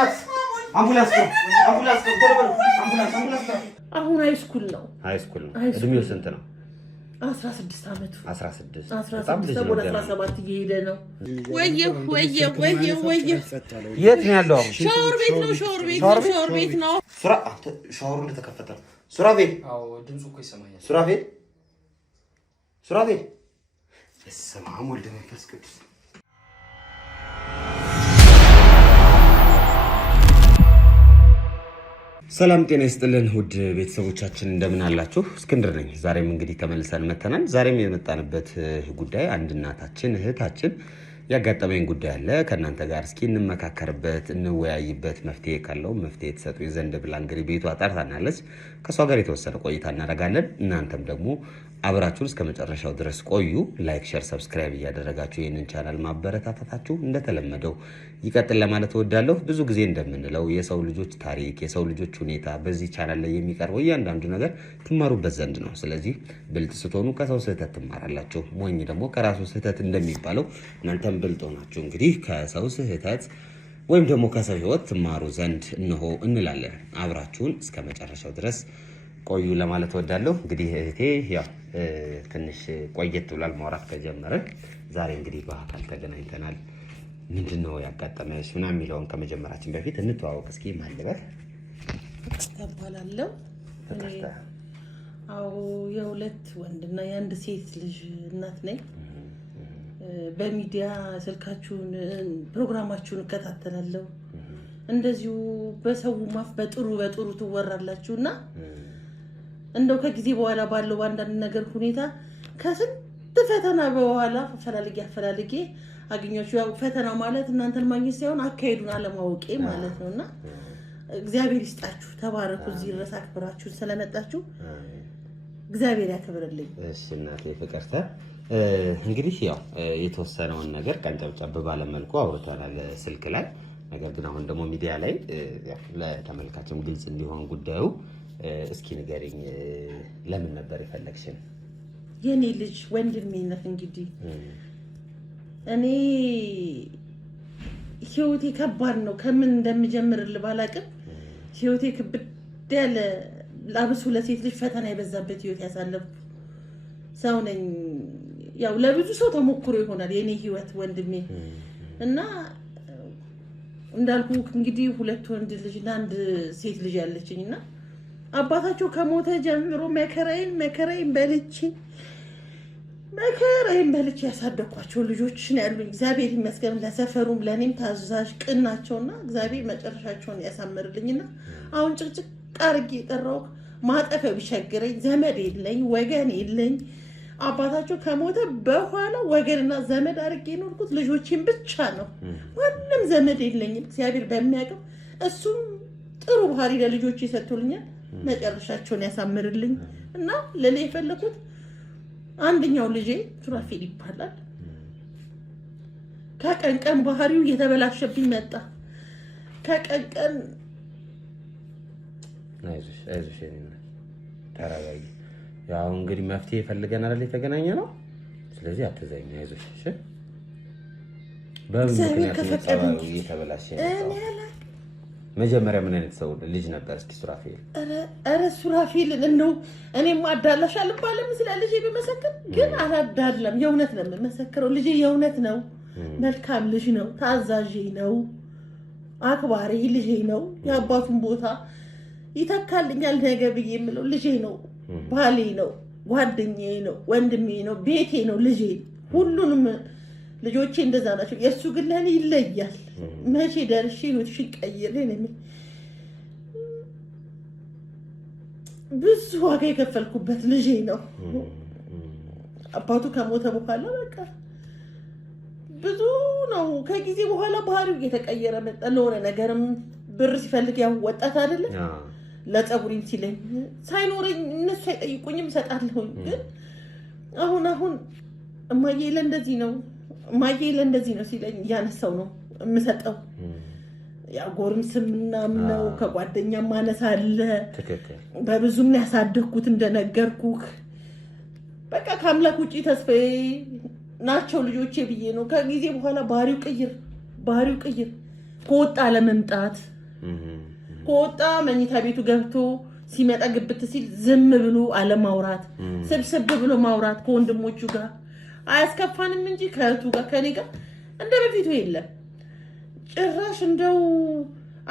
አምቡላንስ አሁን ሃይስኩል ነው። እድሜው ስንት ነው? 16 አመቱ። 16 ወደ 17 እየሄደ ነው። ወየ የት ነው ያለው? ሻወር ቤት ነው። ሻወሩ እንደተከፈተ ሱራፌል። አዎ ድምፁ እኮ ይሰማኛል። ሱራፌል በስመ አብ ወልድ መንፈስ ቅዱስ። ሰላም ጤና ይስጥልን ውድ ቤተሰቦቻችን እንደምን አላችሁ? እስክንድር ነኝ። ዛሬም እንግዲህ ተመልሰን መተናል። ዛሬም የመጣንበት ጉዳይ አንድ እናታችን እህታችን ያጋጠመኝ ጉዳይ አለ። ከእናንተ ጋር እስኪ እንመካከርበት፣ እንወያይበት፣ መፍትሄ ካለው መፍትሄ ተሰጡኝ ዘንድ ብላ እንግዲህ ቤቷ ጠርታናለች። ከሷ ጋር የተወሰነ ቆይታ እናደርጋለን። እናንተም ደግሞ አብራችሁን እስከ መጨረሻው ድረስ ቆዩ። ላይክ፣ ሼር፣ ሰብስክራይብ እያደረጋችሁ ይህንን ቻናል ማበረታታታችሁ እንደተለመደው ይቀጥል ለማለት እወዳለሁ። ብዙ ጊዜ እንደምንለው የሰው ልጆች ታሪክ፣ የሰው ልጆች ሁኔታ በዚህ ቻናል ላይ የሚቀርበው እያንዳንዱ ነገር ትማሩበት ዘንድ ነው። ስለዚህ ብልጥ ስትሆኑ ከሰው ስህተት ትማራላችሁ፣ ሞኝ ደግሞ ከራሱ ስህተት እንደሚባለው እናንተም ብልጥ ሆናችሁ እንግዲህ ከሰው ስህተት ወይም ደግሞ ከሰው ህይወት ትማሩ ዘንድ እንሆ እንላለን። አብራችሁን እስከ መጨረሻው ድረስ ቆዩ ለማለት እወዳለሁ። እንግዲህ እህቴ ያው ትንሽ ቆየት ብሏል ማውራት ከጀመረን። ዛሬ እንግዲህ በአካል ተገናኝተናል። ምንድነው ያጋጠመሽ ምናምን የሚለውን ከመጀመራችን በፊት እንተዋወቅ እስኪ። ማለበት ተባላለሁ። አዎ የሁለት ወንድና የአንድ ሴት ልጅ እናት ነኝ። በሚዲያ ስልካችሁን ፕሮግራማችሁን እከታተላለሁ። እንደዚሁ በሰው ማፍ በጥሩ ትወራላችሁና እንደው ከጊዜ በኋላ ባለው በአንዳንድ ነገር ሁኔታ ከስንት ፈተና በኋላ ፈላልጌ አግኛችሁ። ያው ፈተና ማለት እናንተን ማግኘት ሳይሆን አካሄዱን አለማወቄ ማለት ነውና እግዚአብሔር ይስጣችሁ፣ ተባረኩ። እዚህ ድረስ አክብራችሁ ስለመጣችሁ እግዚአብሔር ያክብርልኝ። እሺ እናቴ ፍቅርተ፣ እንግዲህ ያው የተወሰነውን ነገር ቀንጨብጨብ ባለ መልኩ አውርተናል ስልክ ላይ። ነገር ግን አሁን ደግሞ ሚዲያ ላይ ለተመልካችም ግልጽ እንዲሆን ጉዳዩ እስኪ ንገሪኝ፣ ለምን ነበር የፈለግሽን? የኔ ልጅ ወንድሜ ነህ። እንግዲህ እኔ ህይወቴ ከባድ ነው። ከምን እንደምጀምርልህ ባላቅም ህይወቴ ክብድ ያለ ላብሱ ለሴት ልጅ ፈተና የበዛበት ህይወት ያሳለፍኩ ሰው ነኝ። ያው ለብዙ ሰው ተሞክሮ ይሆናል የኔ ህይወት ወንድሜ እና እንዳልኩ እንግዲህ ሁለት ወንድ ልጅና አንድ ሴት ልጅ ያለችኝና አባታቸው ከሞተ ጀምሮ መከራዬን በልቼ ያሳደኳቸው ልጆች ነው ያሉኝ። እግዚአብሔር ይመስገን። ለሰፈሩም ለኔም ታዛዥ ቅን ናቸውና እግዚአብሔር መጨረሻቸውን ያሳምርልኝና አሁን ጭቅጭቅ አርጌ የጠራው ማጠፊያ ቢቸግረኝ ዘመድ የለኝ ወገን የለኝ። አባታቸው ከሞተ በኋላ ወገንና ዘመድ አርጌ ኖርኩት ልጆችን ብቻ ነው። ማንም ዘመድ የለኝም እግዚአብሔር በሚያውቀው። እሱም ጥሩ ባህሪ ለልጆች ይሰጥቶልኛል። መጨረሻቸውን ያሳምርልኝ እና ለኔ የፈለኩት አንደኛው ልጄ ሱራፌል ይባላል። ከቀን ባህሪው እየተበላሸብኝ መጣ። ከቀን አይዞሽ ተረጋጊ። ያው እንግዲህ መፍትሄ ፈልገን አይደል የተገናኘ ነው። ስለዚህ አትዘኝ፣ አይዞሽ። እሺ በምን ምክንያት ነው እየተበላሸ ነው? መጀመሪያ ምን አይነት ሰው ልጅ ነበር? እስኪ ሱራፌል። አረ ሱራፌል እንደው እኔም አዳላሽ አልባለም ስለ ልጄ በመሰከር ግን አላዳለም። የእውነት ነው የምመሰክረው። ልጄ የእውነት ነው። መልካም ልጅ ነው። ታዛዥ ነው። አክባሪ ልጄ ነው። የአባቱን ቦታ ይተካልኛል ነገ ብዬ የምለው ልጄ ነው። ባሌ ነው። ጓደኛዬ ነው። ወንድሜ ነው። ቤቴ ነው። ልጄ ሁሉንም ልጆቼ እንደዛ ናቸው። የእሱ ግን ለኔ ይለያል። መቼ ደርሼ ህይወትሽን ቀይሬ ነው ብዙ ዋጋ የከፈልኩበት ልጄ ነው። አባቱ ከሞተ በኋላ በቃ ብዙ ነው። ከጊዜ በኋላ ባህሪው እየተቀየረ መጣ። ለሆነ ነገርም ብር ሲፈልግ ያው ወጣት አይደለ ለፀጉሪም ሲለኝ ሳይኖረኝ እነሱ አይጠይቁኝም እሰጣለሁኝ። ግን አሁን እማዬ ለእንደዚህ ነው ሲለኝ እያነሳው ነው የምሰጠው። ያ ጎርምስም ምናምን ነው። ከጓደኛ ማነስ አለ። በብዙም ያሳደግኩት እንደነገርኩህ። በቃ ከአምላክ ውጪ ተስፋዬ ናቸው ልጆቼ ብዬ ነው። ከጊዜ በኋላ ባህሪው ቅይር ከወጣ ለመምጣት ከወጣ መኝታ ቤቱ ገብቶ ሲመጣ ግብት ሲል ዝም ብሎ አለማውራት ስብስብ ብሎ ማውራት ከወንድሞቹ ጋር አያስከፋንም እንጂ ከእህቱ ጋር ከኔ ጋር እንደ በፊቱ የለም ጭራሽ እንደው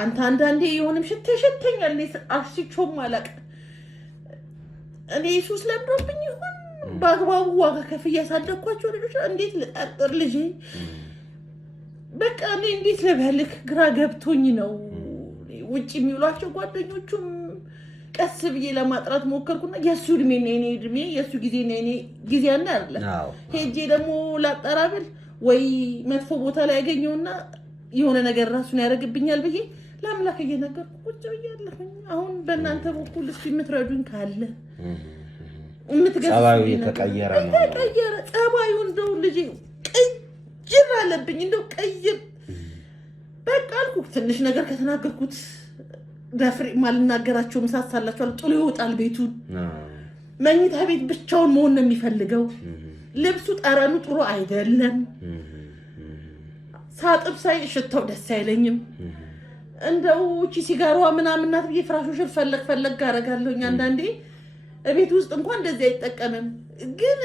አንተ አንዳንዴ የሆነም ሽተኛል አሽቾም አላቅ እኔ ኢየሱስ ለምዶብኝ ይሁን በአግባቡ ዋጋ ከፍዬ ያሳደግኳቸው ልጆች እንዴት ልጠርጥር ልጄ በቃ እኔ እንዴት ልበልክ ግራ ገብቶኝ ነው ውጪ የሚውሏቸው ጓደኞቹም ቀስ ብዬ ለማጥራት ሞከርኩና የሱ እድሜ ነው የኔ እድሜ የሱ ጊዜ ነው የኔ ጊዜ አይደል ሄጄ ደግሞ ላጠራብል ወይ መጥፎ ቦታ ላይ ያገኘውና የሆነ ነገር ራሱን ያደርግብኛል ብዬ ለአምላክ እየነገርኩ ቁጭ ብያለሁ አሁን በእናንተ በኩል እስኪ የምትረዱኝ ካለ ጸባዩ የተቀየረ ነው ጸባዩ እንደው ልጄ ቀይር አለብኝ እንደው ቀይር በቃ አልኩ ትንሽ ነገር ከተናገርኩት ደፍሬ ማልናገራቸው ምሳሳላችኋል ጥሎ ይወጣል ቤቱን መኝታ ቤት ብቻውን መሆን ነው የሚፈልገው ልብሱ ጠረኑ ጥሩ አይደለም ሳጥብ ሳይ ሽታው ደስ አይለኝም እንደው እቺ ሲጋራዋ ምናምን ናት ብዬ ፍራሾሽን ፈለግ አደርጋለሁኝ አንዳንዴ ቤት ውስጥ እንኳን እንደዚህ አይጠቀምም ግን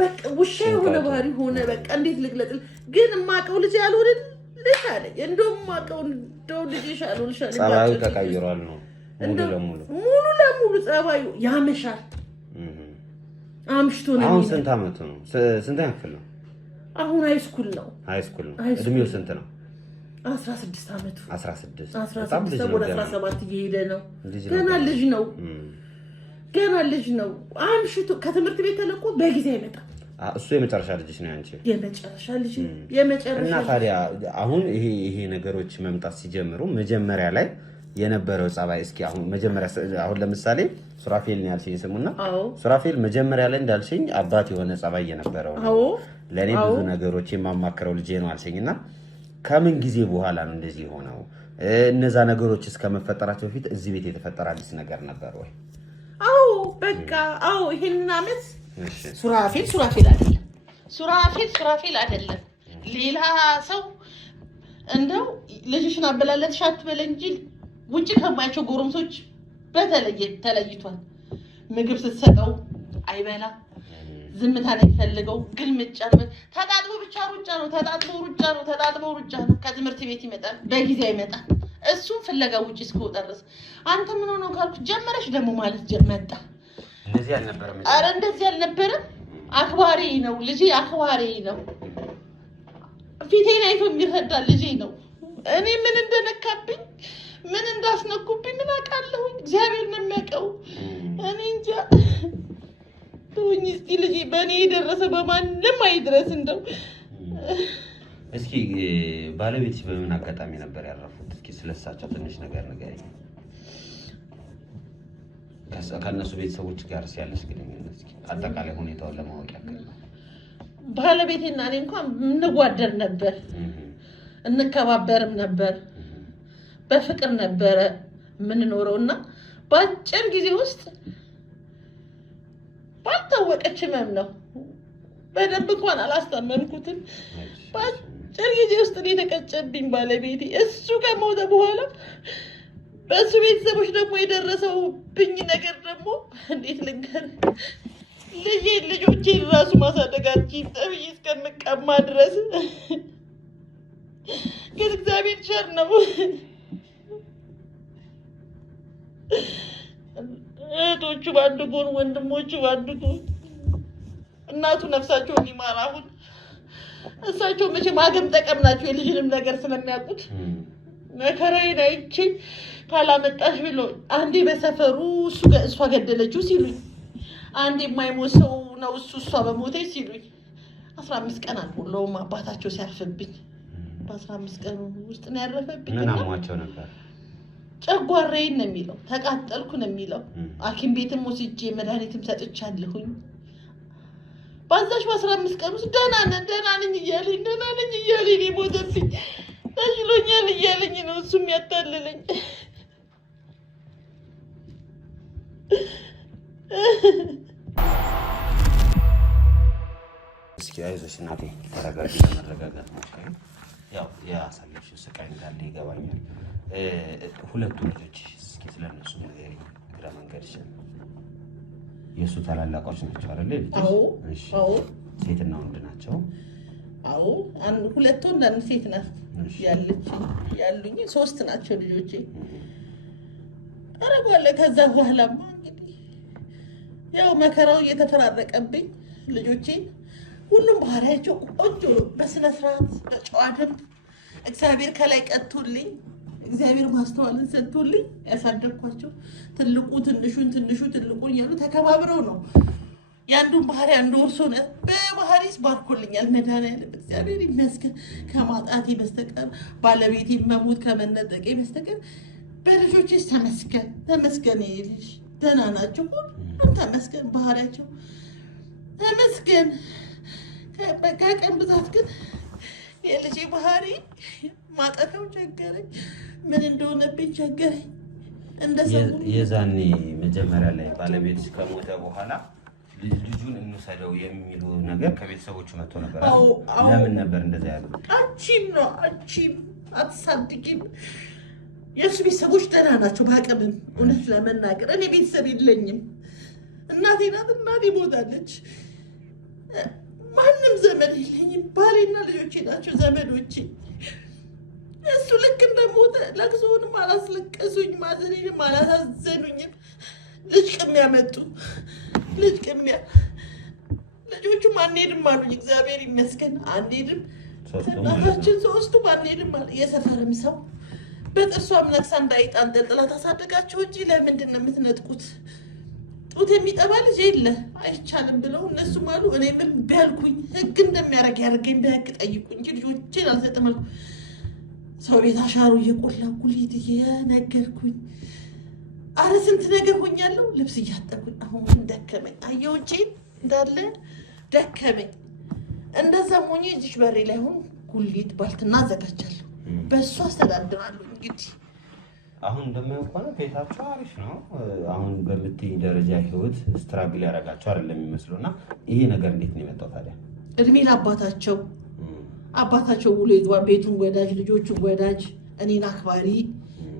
በቃ ውሻ የሆነ ባህሪ ሆነ በቃ እንዴት ልግለጥል ግን ማቀው ልጅ ያልሆነን ለታለ እንደውም ማቀው እንደው ልጅ ይሻለው ጸባዩ ተቀይሯል ነው ሙሉ ለሙሉ ጸባዩ ያመሻል አምሽቶ ነው አሁን ስንት አመቱ ነው ስንት ያክል ነው አሁን ሃይስኩል ነው እድሜው ስንት ነው 16 አመቱ 16 ወደ 17 እየሄደ ነው ገና ልጅ ነው አምሽቶ ከትምህርት ቤት ተለቆ በጊዜ አይመጣም እሱ የመጨረሻ ልጅ ነው አንቺ የመጨረሻ ልጅ እና ታዲያ አሁን ይሄ ነገሮች መምጣት ሲጀምሩ መጀመሪያ ላይ የነበረው ጸባይ እስኪ አሁን ለምሳሌ ሱራፌል ነው ያልሽኝ ስሙና ሱራፌል መጀመሪያ ላይ እንዳልሽኝ አባት የሆነ ጸባይ የነበረው ነው ለኔ ብዙ ነገሮች የማማከረው ልጅ ነው አልሽኝና ከምን ጊዜ በኋላ ነው እንደዚህ ሆነው እነዛ ነገሮች እስከመፈጠራቸው በፊት እዚህ ቤት የተፈጠረ አዲስ ነገር ነበር ወይ በቃ ይሄን አመት ሱራፌል አይደለም ሌላ ሰው እንደው ልጅሽን አበላለጥሽ አትበለኝ እንጂ ውጪ ከማይቸው ጎረምሶች ተለይቷል ምግብ ስትሰጠው አይበላ ዝምታ ነው የሚፈልገው ግልምጫ ነው ተጣጥቦ ብቻ ሩጫ ነው ከትምህርት ቤት ይመጣል በጊዜ አይመጣም እሱን ፍለጋ ውጪ እስከወጣ ድረስ አንተ ምን ሆነው ካልኩ ጀመረሽ ደግሞ ማለት ጀመጣ እንደዚህ አልነበረም አክባሪ ነው ልጄ አክባሪ ነው ፊቴን አይቶ የሚረዳ ልጄ ነው እኔ ምን እንደነካብኝ ምን እንዳስነኩብኝ ምን አውቃለሁ እግዚአብሔር ነው የሚያውቀው እኔ እንጃ እስቲ ልጄ በእኔ የደረሰ በማንም አይድረስ እንደው እስኪ ባለቤትሽ በምን አጋጣሚ ነበር ያረፉት እስኪ ስለሳቸው ትንሽ ነገር ንገሪኝ ከነሱ ቤተሰቦች ጋር ሲያለሽ ግንኙነት እስኪ አጠቃላይ ሁኔታውን ለማወቅ ያክል ባለቤቴና እኔ እንኳን እንጓደር ነበር እንከባበርም ነበር በፍቅር ነበር ምንኖረውና በአጭር ጊዜ ውስጥ ባልታወቀች ህመም ነው በደንብ እንኳን አላስተመንኩትም በአጭር ጊዜ ውስጥ እኔ ተቀጨብኝ ባለቤቴ እሱ ከሞተ በኋላ በሱ ቤተሰቦች ደግሞ የደረሰው ብኝ ነገር ደግሞ እንዴት ልንገር ልጆቼ ራሱ ማሳደጋችን ጠብዬ እስከምቀማ ድረስ ግን እግዚአብሔር ቸር ነው እህቶቹ ባንድ ጎን ወንድሞቹ ባንድ ጎን እናቱ ነፍሳቸውን ይማር አሁን እሳቸው መቼም አገም ጠቀም ናቸው የልጅንም ነገር ስለሚያውቁት መከራዬን አይቼ ካላመጣሽ ብሎ አንዴ በሰፈሩ እሷ ገደለችው ሲሉኝ አንዴ የማይሞት ሰው ነው እሷ በሞተች ሲሉኝ 15 ቀን አልሞላውም አባታቸው ሲያርፍብኝ በ15 ቀን ውስጥ ነው ያረፈብኝ ምን አሟቸው ነበር ጨጓራዬን ነው የሚለው ተቃጠልኩ ነው የሚለው ሐኪም ቤትም ወስጄ መድኃኒትም ሰጥቻለሁኝ ባዛሽ በ15 ቀን ውስጥ ደህና ነኝ እያለኝ ሞተብኝ ተሽሎኛል እያለኝ ነው እሱም ያታለለኝ እስኪ አይዞሽ እናቴ ተረጋጊ መረጋጋት ነው ያው ያሳለፍሽው ስቃይ እንዳለ ይገባኛል ሁለቱ ልጆች እስኪ ስለነሱ ንገሪኝ ግራ መንገድሽ። የእሱ ታላላቆች ናቸው አይደል? አዎ አዎ። ሴትና ወንድ ናቸው? አዎ ሁለት ወንድ አንድ ሴት ናት ያሉኝ 3 ናቸው ልጆቼ። አረጋለ ከዛ በኋላማ እንግዲህ ያው መከራው እየተፈራረቀብኝ ልጆቼ ሁሉም ባህሪያቸው ቆንጆ በስነ ስርዓት በጨዋ ደንብ እግዚአብሔር ከላይ ቀጥቶልኝ እግዚአብሔር ማስተዋልን ሰጥቶልኝ ያሳደግኳቸው ትልቁ ትንሹን ትንሹ ትልቁን እያሉ ተከባብረው ነው ያንዱን ባህሪ አንዱ ወርሶ ነው በባህሪስ ባርኮልኛል። መድኃኒዓለም እግዚአብሔር ይመስገን። ከማጣቴ በስተቀር ባለቤቴ መሞት ከመነጠቄ በስተቀር በልጆቼስ ተመስገን ተመስገን። ይልሽ ደህና ናቸው ሁሉም ተመስገን። ባህሪያቸው ተመስገን። ከቀን ብዛት ግን የልጄ ባህሪ ማጠፊያው ቸገረኝ። ምን እንደሆነብኝ ቸገረኝ። እንደሰው የዛኔ መጀመሪያ ላይ ባለቤትሽ ከሞተ በኋላ ልጁን እንውሰደው የሚሉ ነገር ከቤተሰቦቹ መጥቶ ነበር። ለምን ነበር እንደዛ ያሉት? አንቺም አትሳድጊም። የእሱ ቤተሰቦች ደህና ናቸው በአቅምም። እውነት ለመናገር እኔ ቤተሰብ የለኝም። እናቴ ናት፣ እናቴ ሞታለች። ማንም ዘመድ የለኝም። ባሌና ልጆቼ ናቸው ዘመዶቼ። እሱ ልክ እንደሞተ ለቅሶውንም አላስለቀሱኝ፣ ማዘኔንም አላሳዘኑኝም። ልጅ ቅሚያ መጡ። ልጆቹም አንሄድም አሉኝ። እግዚአብሔር ይመስገን አንሄድም። እናታችን 3ቱም አንሄድም አለ። የሰፈርም ሰው በጥርሷም ነክሳ እንዳይጣ አንጠልጥላ ታሳደጋቸው እንጂ ለምንድን ነው የምትነጥቁት? ጡት የሚጠባ ልጅ የለ አይቻልም ብለው እነሱም አሉ። እኔ ምን ቢያልኩኝ ህግ እንደሚያደርግ ያደርገኝ በህግ ጠይቁ እንጂ ልጆቼን አልሰጥም አልኩ። ሰው ቤት አሻሮ እየቆላሁ ጉሊት እየነገርኩኝ አረ ስንት ነገር ሆኛለሁ። ልብስ እያጠብኩኝ አሁን ምን ደከመኝ። አየውቼ እንዳለ ደከመኝ። እንደዛም ሆኜ እዚች በሬ ላይ አሁን ጉሊት ባልትና አዘጋጃለሁ። በእሱ አስተዳድራለሁ። እንግዲህ አሁን እንደማየው ከሆነ ቤታቸው አሪፍ ነው። አሁን በምትይ ደረጃ ህይወት ስትራግል ያደርጋቸው አይደለም የሚመስለው እና ይሄ ነገር እንዴት ነው የመጣው ታዲያ? እድሜ ለአባታቸው ውሎ ይግባ። ቤቱን ወዳጅ፣ ልጆቹን ወዳጅ፣ እኔን አክባሪ።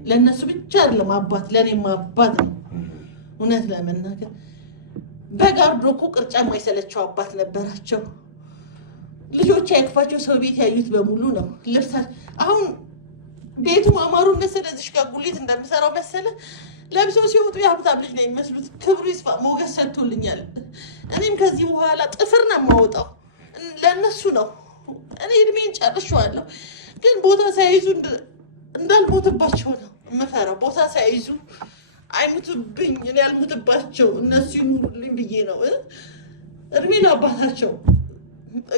ለእነሱ ብቻ አይደለም አባት፣ ለእኔም አባት ነው። እውነት ለመናገር በጋርዶ እኮ ቅርጫ የማይሰለቸው አባት ነበራቸው። ልጆች አይክፋቸው፣ ሰው ቤት ያዩት በሙሉ ነው ልብሳ። አሁን ቤቱ አማሩ መሰለ፣ እዚህ ጋር ጉሊት እንደምሰራው መሰለ። ለብሰው ሲወጡ የሀብታም ልጅ ነው የሚመስሉት። ክብሩ ይስፋ፣ ሞገስ ሰጥቶልኛል። እኔም ከዚህ በኋላ ጥፍር ነው የማወጣው ለእነሱ ነው። እኔ እድሜን ጨርሼዋለሁ፣ ግን ቦታ ሳይዙ እንዳልሞትባቸው ነው የምፈራው። ቦታ ሳይዙ አይሙትብኝ፣ እኔ ያልሙትባቸው እነሱ ይኑሩልኝ ብዬ ነው። እድሜ ለአባታቸው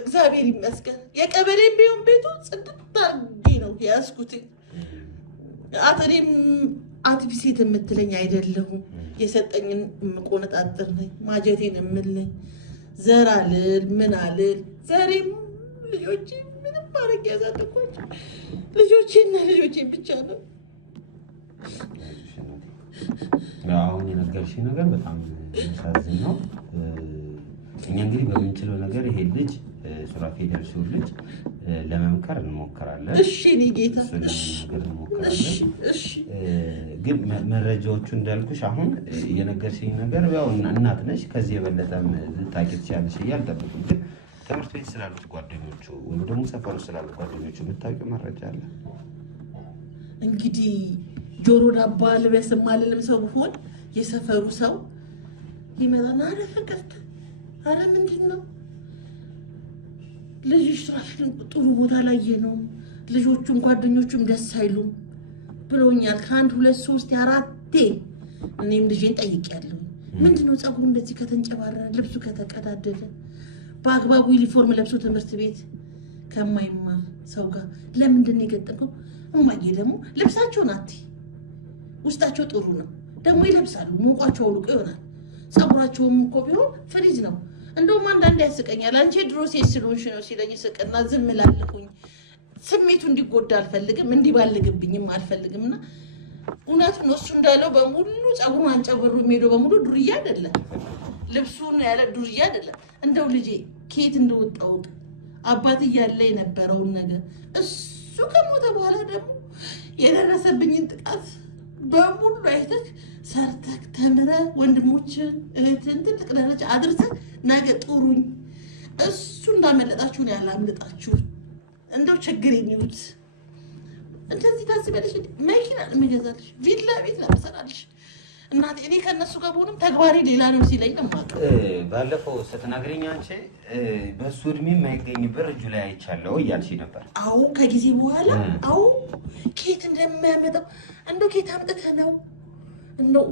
እግዚአብሔር ይመስገን። የቀበሌ ቢሆን ቤቱ ጽድት አድርጌ ነው የያዝኩት። እኔም አትቢሴት የምትለኝ አይደለሁም። የሰጠኝን የምቆነጣጥር ነኝ። ማጀቴን የምለኝ ዘር አልል ምን አልል። ዘሬም ልጆቼ ምንም ማድረግ ያሳደኳቸው ልጆቼና ልጆቼን ብቻ ነው። አሁን የነገርሽኝ ነገር በጣም የሚያሳዝን ነው። እኛ እንግዲህ በምንችለው ነገር ይሄ ልጅ ሱራፌል ያልሽውን ልጅ ለመምከር እንሞክራለን። እሺ እኔ ጌታ ነገር እንሞክራለን። ግን መረጃዎቹ እንዳልኩሽ አሁን የነገርሽኝ ነገር ያው እናት ነሽ፣ ከዚህ የበለጠም ልታውቂ ትችያለሽ እያልጠብቅም። ግን ትምህርት ቤት ስላሉት ጓደኞቹ ወይም ደግሞ ሰፈሩ ስላሉት ጓደኞቹ የምታውቂው መረጃ አለ? እንግዲህ ጆሮ ዳባ ልበስ ማለልም ሰው ብሆን የሰፈሩ ሰው ይመጣና አረ ፍቅርት፣ አረ ምንድን ነው ልጅሽ ሱራፌልን ጥሩ ቦታ ላይ ነው፣ ልጆቹም ጓደኞቹም ደስ አይሉም ብሎኛል። ከአንድ 2 3 4 እኔም ልጄን ጠይቄያለሁ። ምንድነው ፀጉሩ እንደዚህ ከተንጨባረረ፣ ልብሱ ከተቀዳደደ፣ በአግባቡ ዩኒፎርም ለብሶ ትምህርት ቤት ከማይማር ሰው ጋር ለምንድን ነው የገጠመው? እማዬ ደግሞ ልብሳቸውን ውስጣቸው ጥሩ ነው ደግሞ ይለብሳሉ። ሞቋቸው አውልቆ ይሆናል። ፀጉራቸውም እኮ ቢሆን ፍሪዝ ነው። እንደውም አንዳንድ ያስቀኛል። አንቺ ድሮ ሴት ስለሆንሽ ነው ሲለኝ ስቅና ዝም እላለሁኝ። ስሜቱ እንዲጎዳ አልፈልግም፣ እንዲባልግብኝም አልፈልግም። እና እውነቱ ነው እሱ እንዳለው በሙሉ ፀጉሩን አንጨበሩ የሚሄደው በሙሉ ዱርዬ አይደለም፣ ልብሱን ያለ ዱርዬ አይደለም። እንደው ልጄ ከየት እንደወጣው አባት እያለ የነበረውን ነገር እሱ ከሞተ በኋላ ደግሞ የደረሰብኝን ጥቃት በሙሉ አይተህ ሰርተህ ተምረህ ወንድሞችን እህትን ትልቅ ደረጃ አድርሰህ ነገ ጥሩኝ። እሱ እንዳመለጣችሁ ነው ያላመለጣችሁ። እንደው ችግር የሚሉት እንደዚህ ታስቢያለሽ። መኪና ነው የሚገዛልሽ፣ ቪላ ቤት ነው የሚሰራልሽ። እናቴ እኔ ከእነሱ ጋር ብሆንም ተግባሬ ሌላ ነው ሲለኝ ነው የማውቀው። ባለፈው ስትነግሪኝ አንቺ በእሱ እድሜ የማይገኝ ብር እጁ ላይ አይቻለሁ እያልሽ ነበር። አዎ ከጊዜ በኋላ አዎ ኬት እንደሚያመጣው እንደው ኬት አምጥተህ ነው እንደው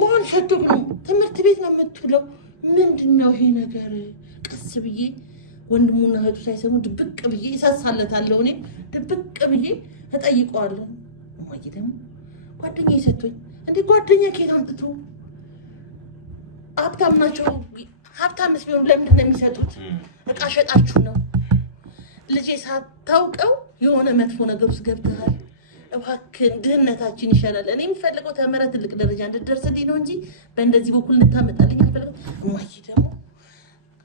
ማን ሸቱም ነው ትምህርት ቤት ነው የምትውለው። ምንድን ነው ይሄ ነገር? ቀስ ብዬ ወንድሙና እህቱ ሳይሰሙ ድብቅ ብዬ ይሳሳለታለሁ። እኔ ድብቅ ብዬ እጠይቀዋለሁ። እማዬ ደግሞ ጓደኛዬ ሰጥቶኝ እንዴ ጓደኛ ኬት አምጥቶ ሀብታም ናቸው። ሀብታምስ ቢሆኑ ለምንድን ነው የሚሰጡት? እቃ ሸጣችሁ ነው። ልጄ ሳታውቀው የሆነ መጥፎ ነገር ውስጥ ገብተሃል። እባክህን ድህነታችን ይሻላል። እኔ የምፈልገው ተምረህ ትልቅ ደረጃ እንድትደርስልኝ ነው እንጂ በእንደዚህ በኩል እንድታመጣልኝ አልፈልግም። እማዬ ደግሞ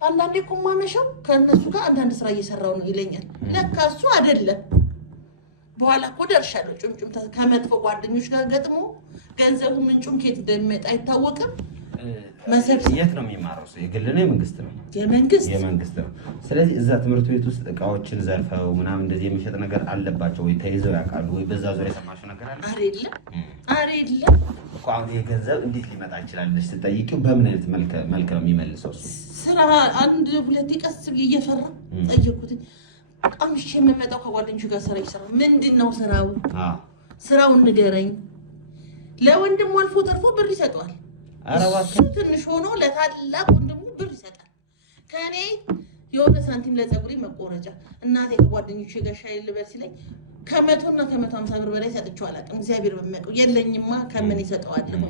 አንዳንዴ እኮ የማመሸው ከእነሱ ጋር አንዳንድ ስራ እየሰራው ነው ይለኛል። ለካ እሱ አይደለም። በኋላ እኮ ደርሻለሁ። ጭምጭም ከመጥፎ ጓደኞች ጋር ገጥሞ ገንዘቡ ምንጩም ኬት እንደሚመጣ አይታወቅም። የት ነው የሚማረው? የግል ነው የመንግስት ነው? የመንግስት ነው። ስለዚህ እዛ ትምህርት ቤት ውስጥ እቃዎችን ዘርፈው ምናምን እንደዚህ የሚሸጥ ነገር አለባቸው ወይ ተይዘው ያውቃሉ ወይ? በዛ ዙሪያ የሰማሽው ነገር አለ? አይደለም እኮ አሁን የገንዘብ እንዴት ሊመጣ ይችላል ስትጠይቂው በምን አይነት መልክ ነው የሚመልሰው? ስራ አንድ ሁለቴ ቀስ ብዬ እየፈራ ጠየኩት። አምሽቼ የምመጣው ከጓደኞቹ ጋር ስራ ይሰራ። ምንድን ነው ስራው? ስራውን ንገረኝ። ለወንድሙ አልፎ ተርፎ ብር ይሰጠዋል። እሱ ትንሽ ሆኖ ለታላቅ ወንድሙ ብር ይሰጣል። ከእኔ የሆነ ሳንቲም ለፀጉሬ መቆረጫ እናቴ ከጓደኞቹ ጋር ሻይ ልበል ሲለኝ ከ100 እና ከ150 ብር በላይ ሰጥቼው አላውቅም። እግዚአብሔር በሚያውቀው የለኝማ ከምን ይሰጠዋለሁ።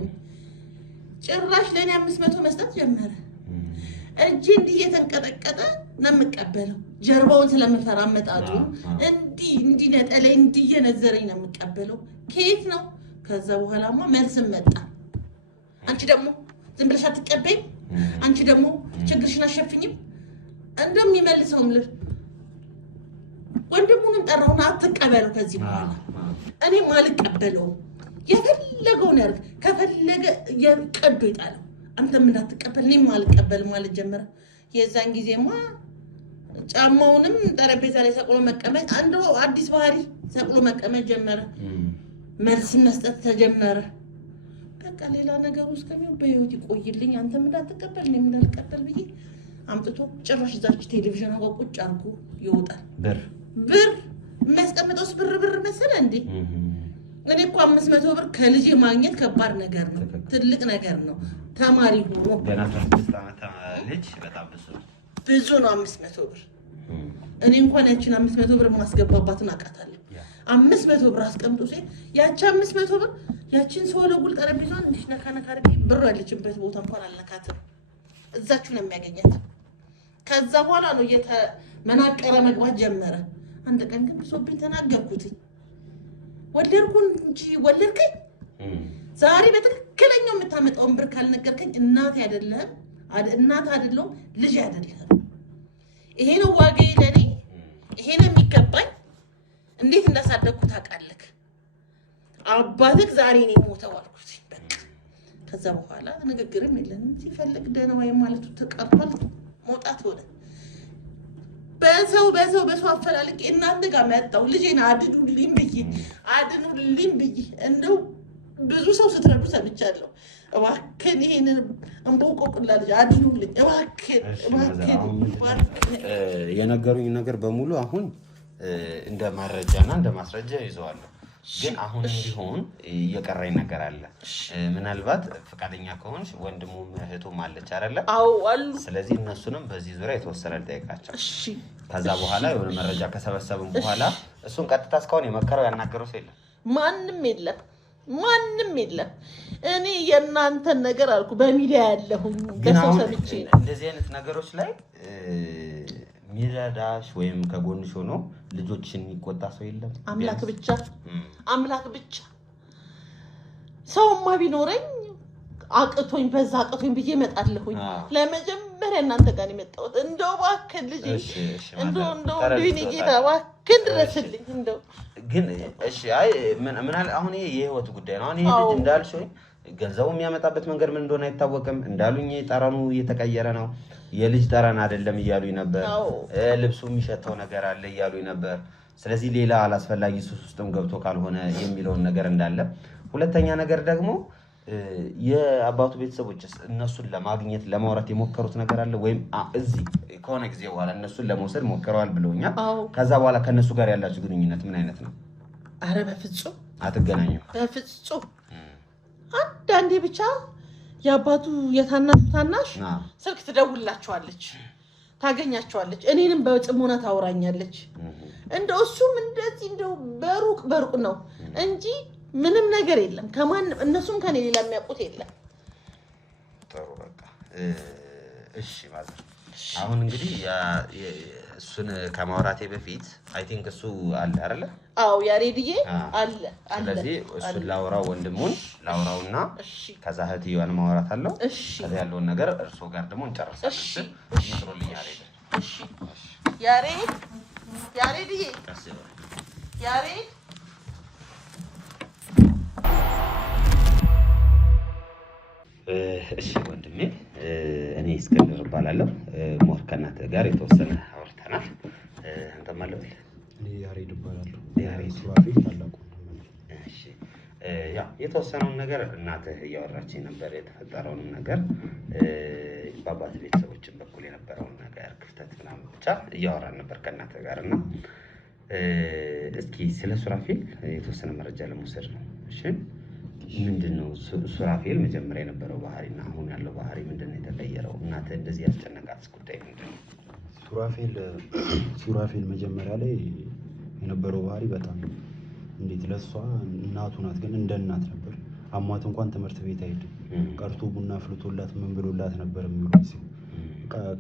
ጭራሽ ለእኔ 500 መስጠት ጀመረ። እጄ እንዲህ እየተንቀጠቀጠ ነው የምቀበለው። ጀርባውን ስለምፈራ አመጣጡ እንዲህ ነጠለኝ እንዲህ እየነዘረኝ ነው የምቀበለው። ከየት ነው? ከዛ በኋላማ መልስም መጣ። አንቺ ደግሞ ዝም ብለሽ አትቀበይም? አንቺ ደግሞ ችግርሽን አሸፍኝም? እንደሚመልሰውም ልጅ ወንድሙንም ጠራውና አትቀበለው ከዚህ በኋላ እኔም አልቀበለውም። የፈለገውን ያርግ፣ ከፈለገ የቀዶ ይጣለው። አንተም እንዳትቀበል እኔም አልቀበል ማለት ጀመረ። የዛን ጊዜማ ጫማውንም ጠረጴዛ ላይ ሰቅሎ መቀመጥ አንዱ አዲስ ባህሪ ሰቅሎ መቀመጥ ጀመረ። መልስ መስጠት ተጀመረ። በቃ ሌላ ነገር ውስጥ ከሚሆን በህይወት ይቆይልኝ፣ አንተም እንዳትቀበል እኔም እንዳልቀበል ብዬ አምጥቶ ጭራሽ እዛች ቴሌቪዥን ጋር ቁጭ አድርጎ ይወጣል። ብር የሚያስቀምጠውስ ብር መሰለ እንዴ? እኔ እኮ 500 ብር ከልጄ ማግኘት ከባድ ነገር ነው፣ ትልቅ ነገር ነው። ተማሪ ሆኖ ገና 16 ዓመት ልጅ በጣም ብዙ ነው 500 ብር። እኔ እንኳን ያችን 500 ብር ማስገባባትን አውቃታለሁ። 500 ብር አስቀምጦ ሲል ያቺ 500 ብር ያችን ሰወለጉል ጠረጴዛን እንዲህ ነካ አድርጌ ብር ያለችበት ቦታ እንኳን አልነካትም። እዛችሁ ነው የሚያገኛት። ከዛ በኋላ ነው እየተመናቀረ መግባት ጀመረ። አንድ ቀን ግን ብሶብኝ ተናገርኩትኝ። ወለድኩን እንጂ ወለድከኝ። ዛሬ በትክክለኛው የምታመጣውን ብር ካልነገርከኝ እናት አይደለም ልጅ አይደለም። ይሄ ነው ዋጋዬ ለኔ፣ ይሄ ነው የሚገባኝ። እንዴት እንዳሳደግኩ ታውቃለህ። አባትህ ዛሬ ነው የሞተው አልኩት። በቃ ከዛ በኋላ ንግግርም የለንም። ሲፈልግ ደህና ወይ ማለቱ ተቀርቷል። መውጣት ሆነ። በሰው አፈላልቄ እናንተ ጋር መጣሁ። ልጄን አድኑልኝ ብዬ እንደው ብዙ ሰው ስትረዱ ሰምቻለሁ። እባክህን ይሄንን እንቦቆቅላ ልጅ አድኑልኝ እባክህን። የነገሩኝ ነገር በሙሉ አሁን እንደ ማረጃና እንደ ማስረጃ ይዘዋለሁ። ግን አሁን ቢሆን እየቀረኝ ነገር አለ። ምናልባት ፈቃደኛ ከሆንሽ ወንድሙም እህቱም አለች አይደለ? አዎ አሉ። ስለዚህ እነሱንም በዚህ ዙሪያ የተወሰነ ልጠይቃቸው። ከዛ በኋላ የሆነ መረጃ ከሰበሰብን በኋላ እሱን ቀጥታ እስካሁን የመከረው ያናገረው ሰው የለም? ማንም የለም። እኔ የእናንተን ነገር አልኩ በሚዲያ ያለሁኝ ከሰው ሰምቼ ነው። እንደዚህ አይነት ነገሮች ላይ ሚረዳሽ ወይም ከጎንሽ ሆኖ ልጆችን የሚቆጣ ሰው የለም? አምላክ ብቻ። ሰውማ ቢኖረኝ አቅቶኝ ብዬ እመጣለሁኝ። ለመጀመሪያ መጀመሪያ እናንተ ጋር የመጣሁት እንደው እባክህ ልጅ እንደው የእኔ ጌታ እባክህ ድረስልኝ እንደው ግን እሺ አይ ምን አለ አሁን ይሄ የህይወት ጉዳይ ነው አሁን ይሄ ልጅ እንዳልሽኝ ገንዘቡ የሚያመጣበት መንገድ ምን እንደሆነ አይታወቅም እንዳሉኝ ጠረኑ እየተቀየረ ነው የልጅ ጠረን አይደለም እያሉኝ ነበር ልብሱ የሚሸተው ነገር አለ እያሉኝ ነበር ስለዚህ ሌላ አላስፈላጊ ሱስ ውስጥም ገብቶ ካልሆነ የሚለውን ነገር እንዳለ ሁለተኛ ነገር ደግሞ የአባቱ ቤተሰቦችስ እነሱን ለማግኘት ለማውራት የሞከሩት ነገር አለ ወይም እዚህ ከሆነ ጊዜ በኋላ እነሱን ለመውሰድ ሞከረዋል ብለውኛል ከዛ በኋላ ከነሱ ጋር ያላችሁ ግንኙነት ምን አይነት ነው አረ በፍጹም አትገናኙም በፍጹም አንዳንዴ ብቻ የአባቱ የታናሽ ስልክ ትደውልላቸዋለች ታገኛቸዋለች እኔንም በጽሞና ታውራኛለች እንደው እሱም እንደዚህ እንደው በሩቅ ነው እንጂ ምንም ነገር የለም ከማንም እነሱም ከኔ ሌላ የሚያውቁት የለም ጥሩ በቃ እሺ ማለት አሁን እንግዲህ እሱን ከማውራቴ በፊት አይ ቲንክ እሱ አለ አይደለ አው ያሬድዬ አለ ስለዚህ እሱ ላውራው ወንድሙን ላውራውና ከዛ እህትየዋን ማውራት አለው ከዛ ያለውን ነገር እርሶ ጋር ደግሞ እንጨርሳለን ይጥሩልኝ ያሬድ እሺ ያሬድዬ ያሬድ እሺ ወንድሜ እኔ እስክንድር እባላለሁ ሞር ከእናትህ ጋር የተወሰነ አውርተናል አንተ ማለት እኔ ያሬድ እባላለሁ ያሬድ ሱራፌል ታላቁ እሺ ያ የተወሰነውን ነገር እናትህ እያወራችኝ ነበር የተፈጠረውን ነገር በአባት ቤተሰቦችን በኩል የነበረውን ነገር ክፍተት ምናምን ብቻ እያወራን ነበር ከእናትህ ጋር እና እስኪ ስለ ሱራፌል የተወሰነ መረጃ ለመውሰድ ነው እሺ ምንድነው ሱራፌል መጀመሪያ የነበረው ባህሪና አሁን ያለው ባህሪ ምንድነው የተቀየረው እናተ እንደዚህ ያስጨነቃት ጉዳይ ምንድነው ሱራፌል መጀመሪያ ላይ የነበረው ባህሪ በጣም እንዴት ለሷ እናቱ ናት ግን እንደ እናት ነበር አሟት እንኳን ትምህርት ቤት አይሄድም ቀርቶ ቡና ፍልቶላት ምን ብሎላት ነበር የሚሉት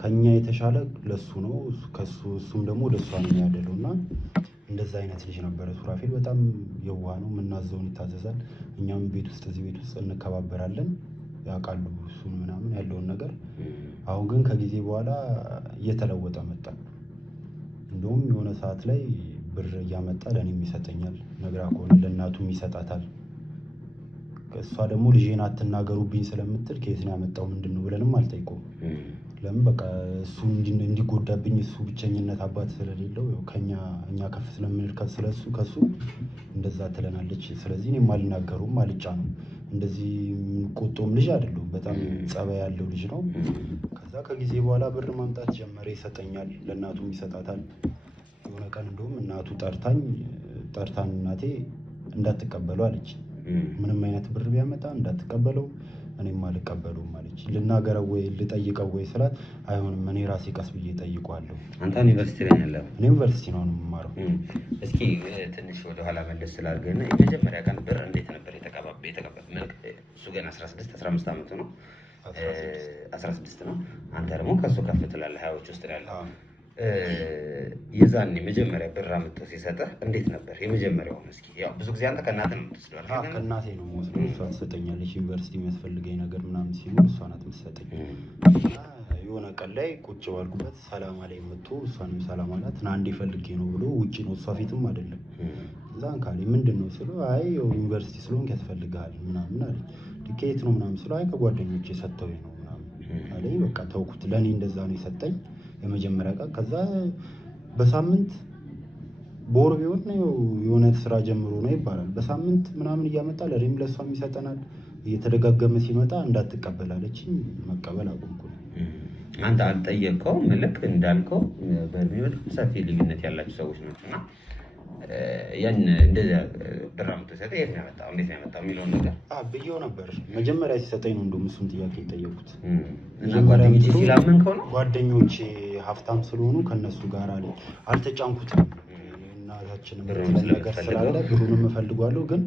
ከኛ የተሻለ ለሱ ነው እሱም ደግሞ ለሷ ነው ያደለውና እንደዛ አይነት ልጅ ነበር ሱራፌል በጣም የዋህ ነው ምናዘውን ይታዘዛል እኛም ቤት ውስጥ እዚህ ቤት ውስጥ እንከባበራለን ያውቃሉ እሱን ምናምን ያለውን ነገር አሁን ግን ከጊዜ በኋላ እየተለወጠ መጣ እንደውም የሆነ ሰዓት ላይ ብር እያመጣ ለኔም ይሰጠኛል ነግራ ከሆነ ለእናቱም ይሰጣታል እሷ ደግሞ ልጄን አትናገሩብኝ ስለምትል ከየት ነው ያመጣው ምንድነው ብለንም አልጠይቀውም ለምን በቃ እሱ እንዲጎዳብኝ እሱ ብቸኝነት አባት ስለሌለው እኛ ከፍ ስለምንል ስለሱ ከሱ እንደዛ ትለናለች ስለዚህ እኔም አልናገሩም አልጫነው እንደዚህ ቆጦም ልጅ አይደለም በጣም ጸባይ ያለው ልጅ ነው ከዛ ከጊዜ በኋላ ብር ማምጣት ጀመረ ይሰጠኛል ለእናቱም ይሰጣታል የሆነ ቀን እንደውም እናቱ ጠርታን እናቴ እንዳትቀበለው አለች ምንም አይነት ብር ቢያመጣ እንዳትቀበለው እኔም አልቀበለውም አለች ልናገረው ወይ ልጠይቀው ወይ ስላት አይሆንም እኔ ራሴ ቀስ ብዬ ጠይቀዋለሁ አንተ ዩኒቨርሲቲ ላይ ያለው እኔ ዩኒቨርሲቲ ነው የምማረው እስኪ ትንሽ ወደ ኋላ መለስ ስላልገና የመጀመሪያ ቀን ብር እንዴት ነበር የተቀበል እሱ ገና 16 15 አመቱ ነው 16 ነው አንተ ደግሞ ከሱ ከፍ ትላለህ ሀያዎች ውስጥ ያለው የዛኔ መጀመሪያ ብር አምጥቶ ሲሰጥህ እንዴት ነበር የመጀመሪያው እስኪ ያው ብዙ ጊዜ አንተ ከእናትህ ነው የምትወስደው አይደል ከእናቴ ነው የምወስደው እሷ ትሰጠኛለች ዩኒቨርሲቲ የሚያስፈልገኝ ነገር ምናምን ሲሆን እሷ ናት የምትሰጠኝ የሆነ ቀን ላይ ቁጭ ባልኩበት ሰላማ ላይ መጥቶ እሷንም ሰላም አላት ና እንዴ ፈልጌ ነው ብሎ ውጪ ነው እሷ ፊትም አይደለም እዛን ካለ ምንድነው ስለው አይ ዩኒቨርሲቲ ስለሆንክ ያስፈልጋል ምናምን አለኝ ዲኬት ነው ምናምን ስለው አይ ከጓደኞቼ ሰጥተውኝ ነው ምናምን አለኝ በቃ ተውኩት ለኔ እንደዛ ነው የሰጠኝ የመጀመሪያ ቀን ከዛ በሳምንት ቦር ቢሆን የሆነ ስራ ጀምሮ ነው ይባላል በሳምንት ምናምን እያመጣ ለኔም ለሷም ይሰጠናል እየተደጋገመ ሲመጣ እንዳትቀበላለች መቀበል አቆምኩ አንተ አልጠየቀው መልክ እንዳልከው በእድሜ በጣም ሰፊ ልዩነት ያላችሁ ሰዎች ናቸውና ያን እንደዛ ብራም ተሰጠ የት ነው ያመጣው እንዴት ነው ያመጣው የሚለውን ነገር ብዬው ነበር መጀመሪያ ሲሰጠኝ ነው እንደውም እሱን ጥያቄ የጠየቁት እና ጓደኞቼ ሲላመንከው ነው ጓደኞቼ ሀብታም ስለሆኑ ከነሱ ጋር አለ አልተጫንኩትም እናታችንም ነገር ስላለ ብሩንም እፈልጋለሁ ግን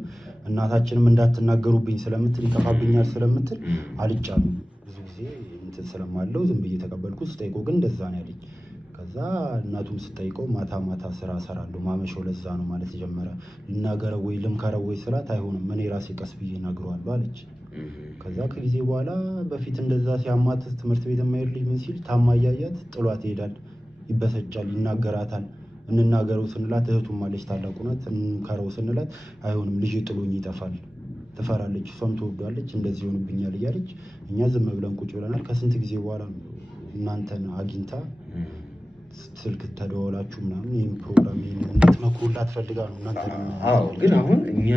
እናታችንም እንዳትናገሩብኝ ስለምትል ይከፋብኛል ስለምትል አልጫንም ብዙ ጊዜ እንትን ስለማለው ዝም ብዬ ተቀበልኩት ስጠይቆ ግን እንደዛ ነው ያለኝ ከዛ እናቱም ስጠይቀው ማታ ማታ ስራ እሰራለሁ ማመሸው ለዛ ነው ማለት ጀመረ። ልናገረው ወይ ልምከረው ወይ ስላት አይሆንም እኔ ራሴ ቀስ ብዬ እነግረዋለሁ አለች። ከዛ ከጊዜ በኋላ በፊት እንደዛ ሲያማት ትምህርት ቤት የማይሄድ ልጅ ምን ሲል ታማ እያያት ጥሏት ይሄዳል፣ ይበሰጫል፣ ይናገራታል። እንናገረው ስንላት እህቱም አለች ታላቁ ናት፣ እንከረው ስንላት አይሆንም ልጅ ጥሎኝ ይጠፋል፣ ትፈራለች፣ እሷም ትወዷለች፣ እንደዚህ ይሆንብኛል እያለች እኛ ዝም ብለን ቁጭ ብለናል። ከስንት ጊዜ በኋላ እናንተን አግኝታ ስልክ ተደዋውላችሁ ምናምን ይህን ፕሮግራም እንድትመክሩላት ፈልጋ ነው እናንተ። ግን አሁን እኛ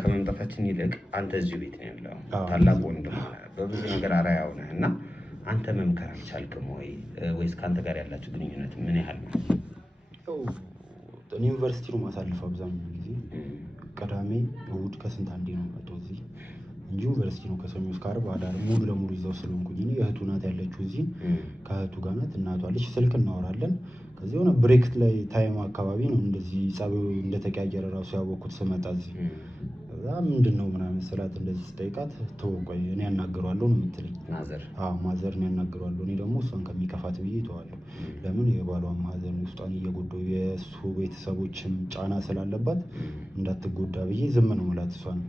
ከመምጣታችን ይልቅ አንተ እዚሁ ቤት ነው ያለው፣ ታላቅ ወንድም በብዙ ነገር አርአያው ነህ እና አንተ መምከር አልቻልክም ወይ ወይስ ከአንተ ጋር ያላችሁ ግንኙነት ምን ያህል ነው? እኔ ዩኒቨርሲቲ ነው ማሳልፈው አብዛኛው ጊዜ ቅዳሜ እሑድ ከስንት አንዴ ነው መጣው እዚህ እንጂ ዩኒቨርሲቲ ነው ከሰኞ እስከ ዓርብ አዳር ሙሉ ለሙሉ እዛው ስለሆንኩኝ እኔ እህቱ ናት ያለችው እዚህ ከእህቱ ጋር ናት። እናቷ አለች፣ ስልክ እናወራለን። ከዚህ የሆነ ብሬክ ላይ ታይም አካባቢ ነው እንደዚህ ጸባዩ እንደተቀያየረ ራሱ ያወቅኩት ስመጣ እዚህ። ከዛ ምንድን ነው ምናምን ስላት እንደዚህ ስጠይቃት ተወው ቆይ እኔ ያናግረዋለሁ ነው የምትለኝ። ማዘር ነው ያናግረዋለሁ፣ እኔ ደግሞ እሷን ከሚከፋት ብዬ እተዋለሁ። ለምን የባሏን ማዘን ውስጧን እየጎዳው የእሱ ቤተሰቦችም ጫና ስላለባት እንዳትጎዳ ብዬ ዝም ነው የምላት እሷን።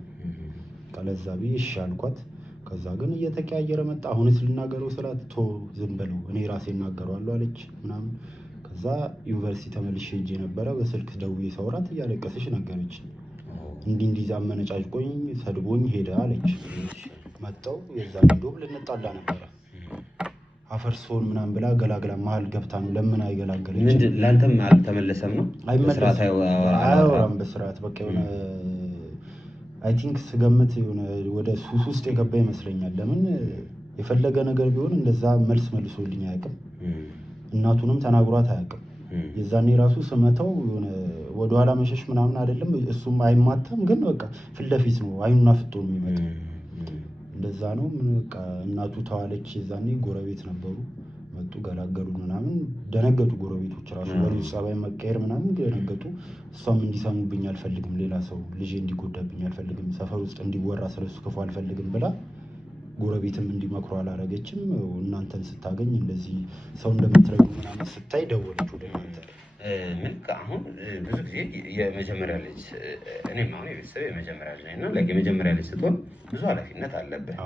ለዛ ብዬ እሺ አልኳት። ከዛ ግን እየተቀያየረ መጣ። አሁንስ ልናገረው ስላት ቶ ዝም በለው እኔ ራሴ እናገረዋለሁ አለች ምናምን። ከዛ ዩኒቨርሲቲ ተመልሼ ሄጄ ነበረ። በስልክ ደውዬ ሰውራት እያለቀሰች ነገረች። እንዲህ አመነጫጭቆኝ ሰድቦኝ ሄደ አለች። መጣው የዛን ዶብ ልንጣላ ነበረ አፈርሶን ምናምን ብላ ገላግላ መሀል ገብታ ነው ለምን አይገላገለች? ምንድን ለአንተም አልተመለሰም ነው? አይመለስም አያወራም በስርዓት በቃ የሆነ አይ ቲንክ ስገምት የሆነ ወደ ሱስ ውስጥ የገባ ይመስለኛል። ለምን የፈለገ ነገር ቢሆን እንደዛ መልስ መልሶልኝ አያውቅም። እናቱንም ተናግሯት አያውቅም። የዛኔ ራሱ ስመታው የሆነ ወደኋላ መሸሽ ምናምን አይደለም፣ እሱም አይማታም፣ ግን በቃ ፊት ለፊት ነው አይኑን አፍጦ ነው የሚመጣው። እንደዛ ነው በቃ እናቱ ተዋለች። የዛኔ ጎረቤት ነበሩ መጡ ገላገሉ ምናምን። ደነገጡ ጎረቤቶች ራሱ በሉ ጸባይ መቀየር ምናምን ደነገጡ። እሷም እንዲሰሙብኝ አልፈልግም፣ ሌላ ሰው ልጄ እንዲጎዳብኝ አልፈልግም፣ ሰፈር ውስጥ እንዲወራ ስለሱ ክፉ አልፈልግም ብላ ጎረቤትም እንዲመክሩ አላረገችም። እናንተን ስታገኝ እንደዚህ ሰው እንደምትረዱ ምናምን ስታይ ደወለች ወደ እናንተ። አሁን ብዙ ጊዜ የመጀመሪያ ልጅ እኔም አሁን የቤተሰብ የመጀመሪያ ልጅ ነኝ እና የመጀመሪያ ልጅ ስትሆን ብዙ ኃላፊነት አለብህ።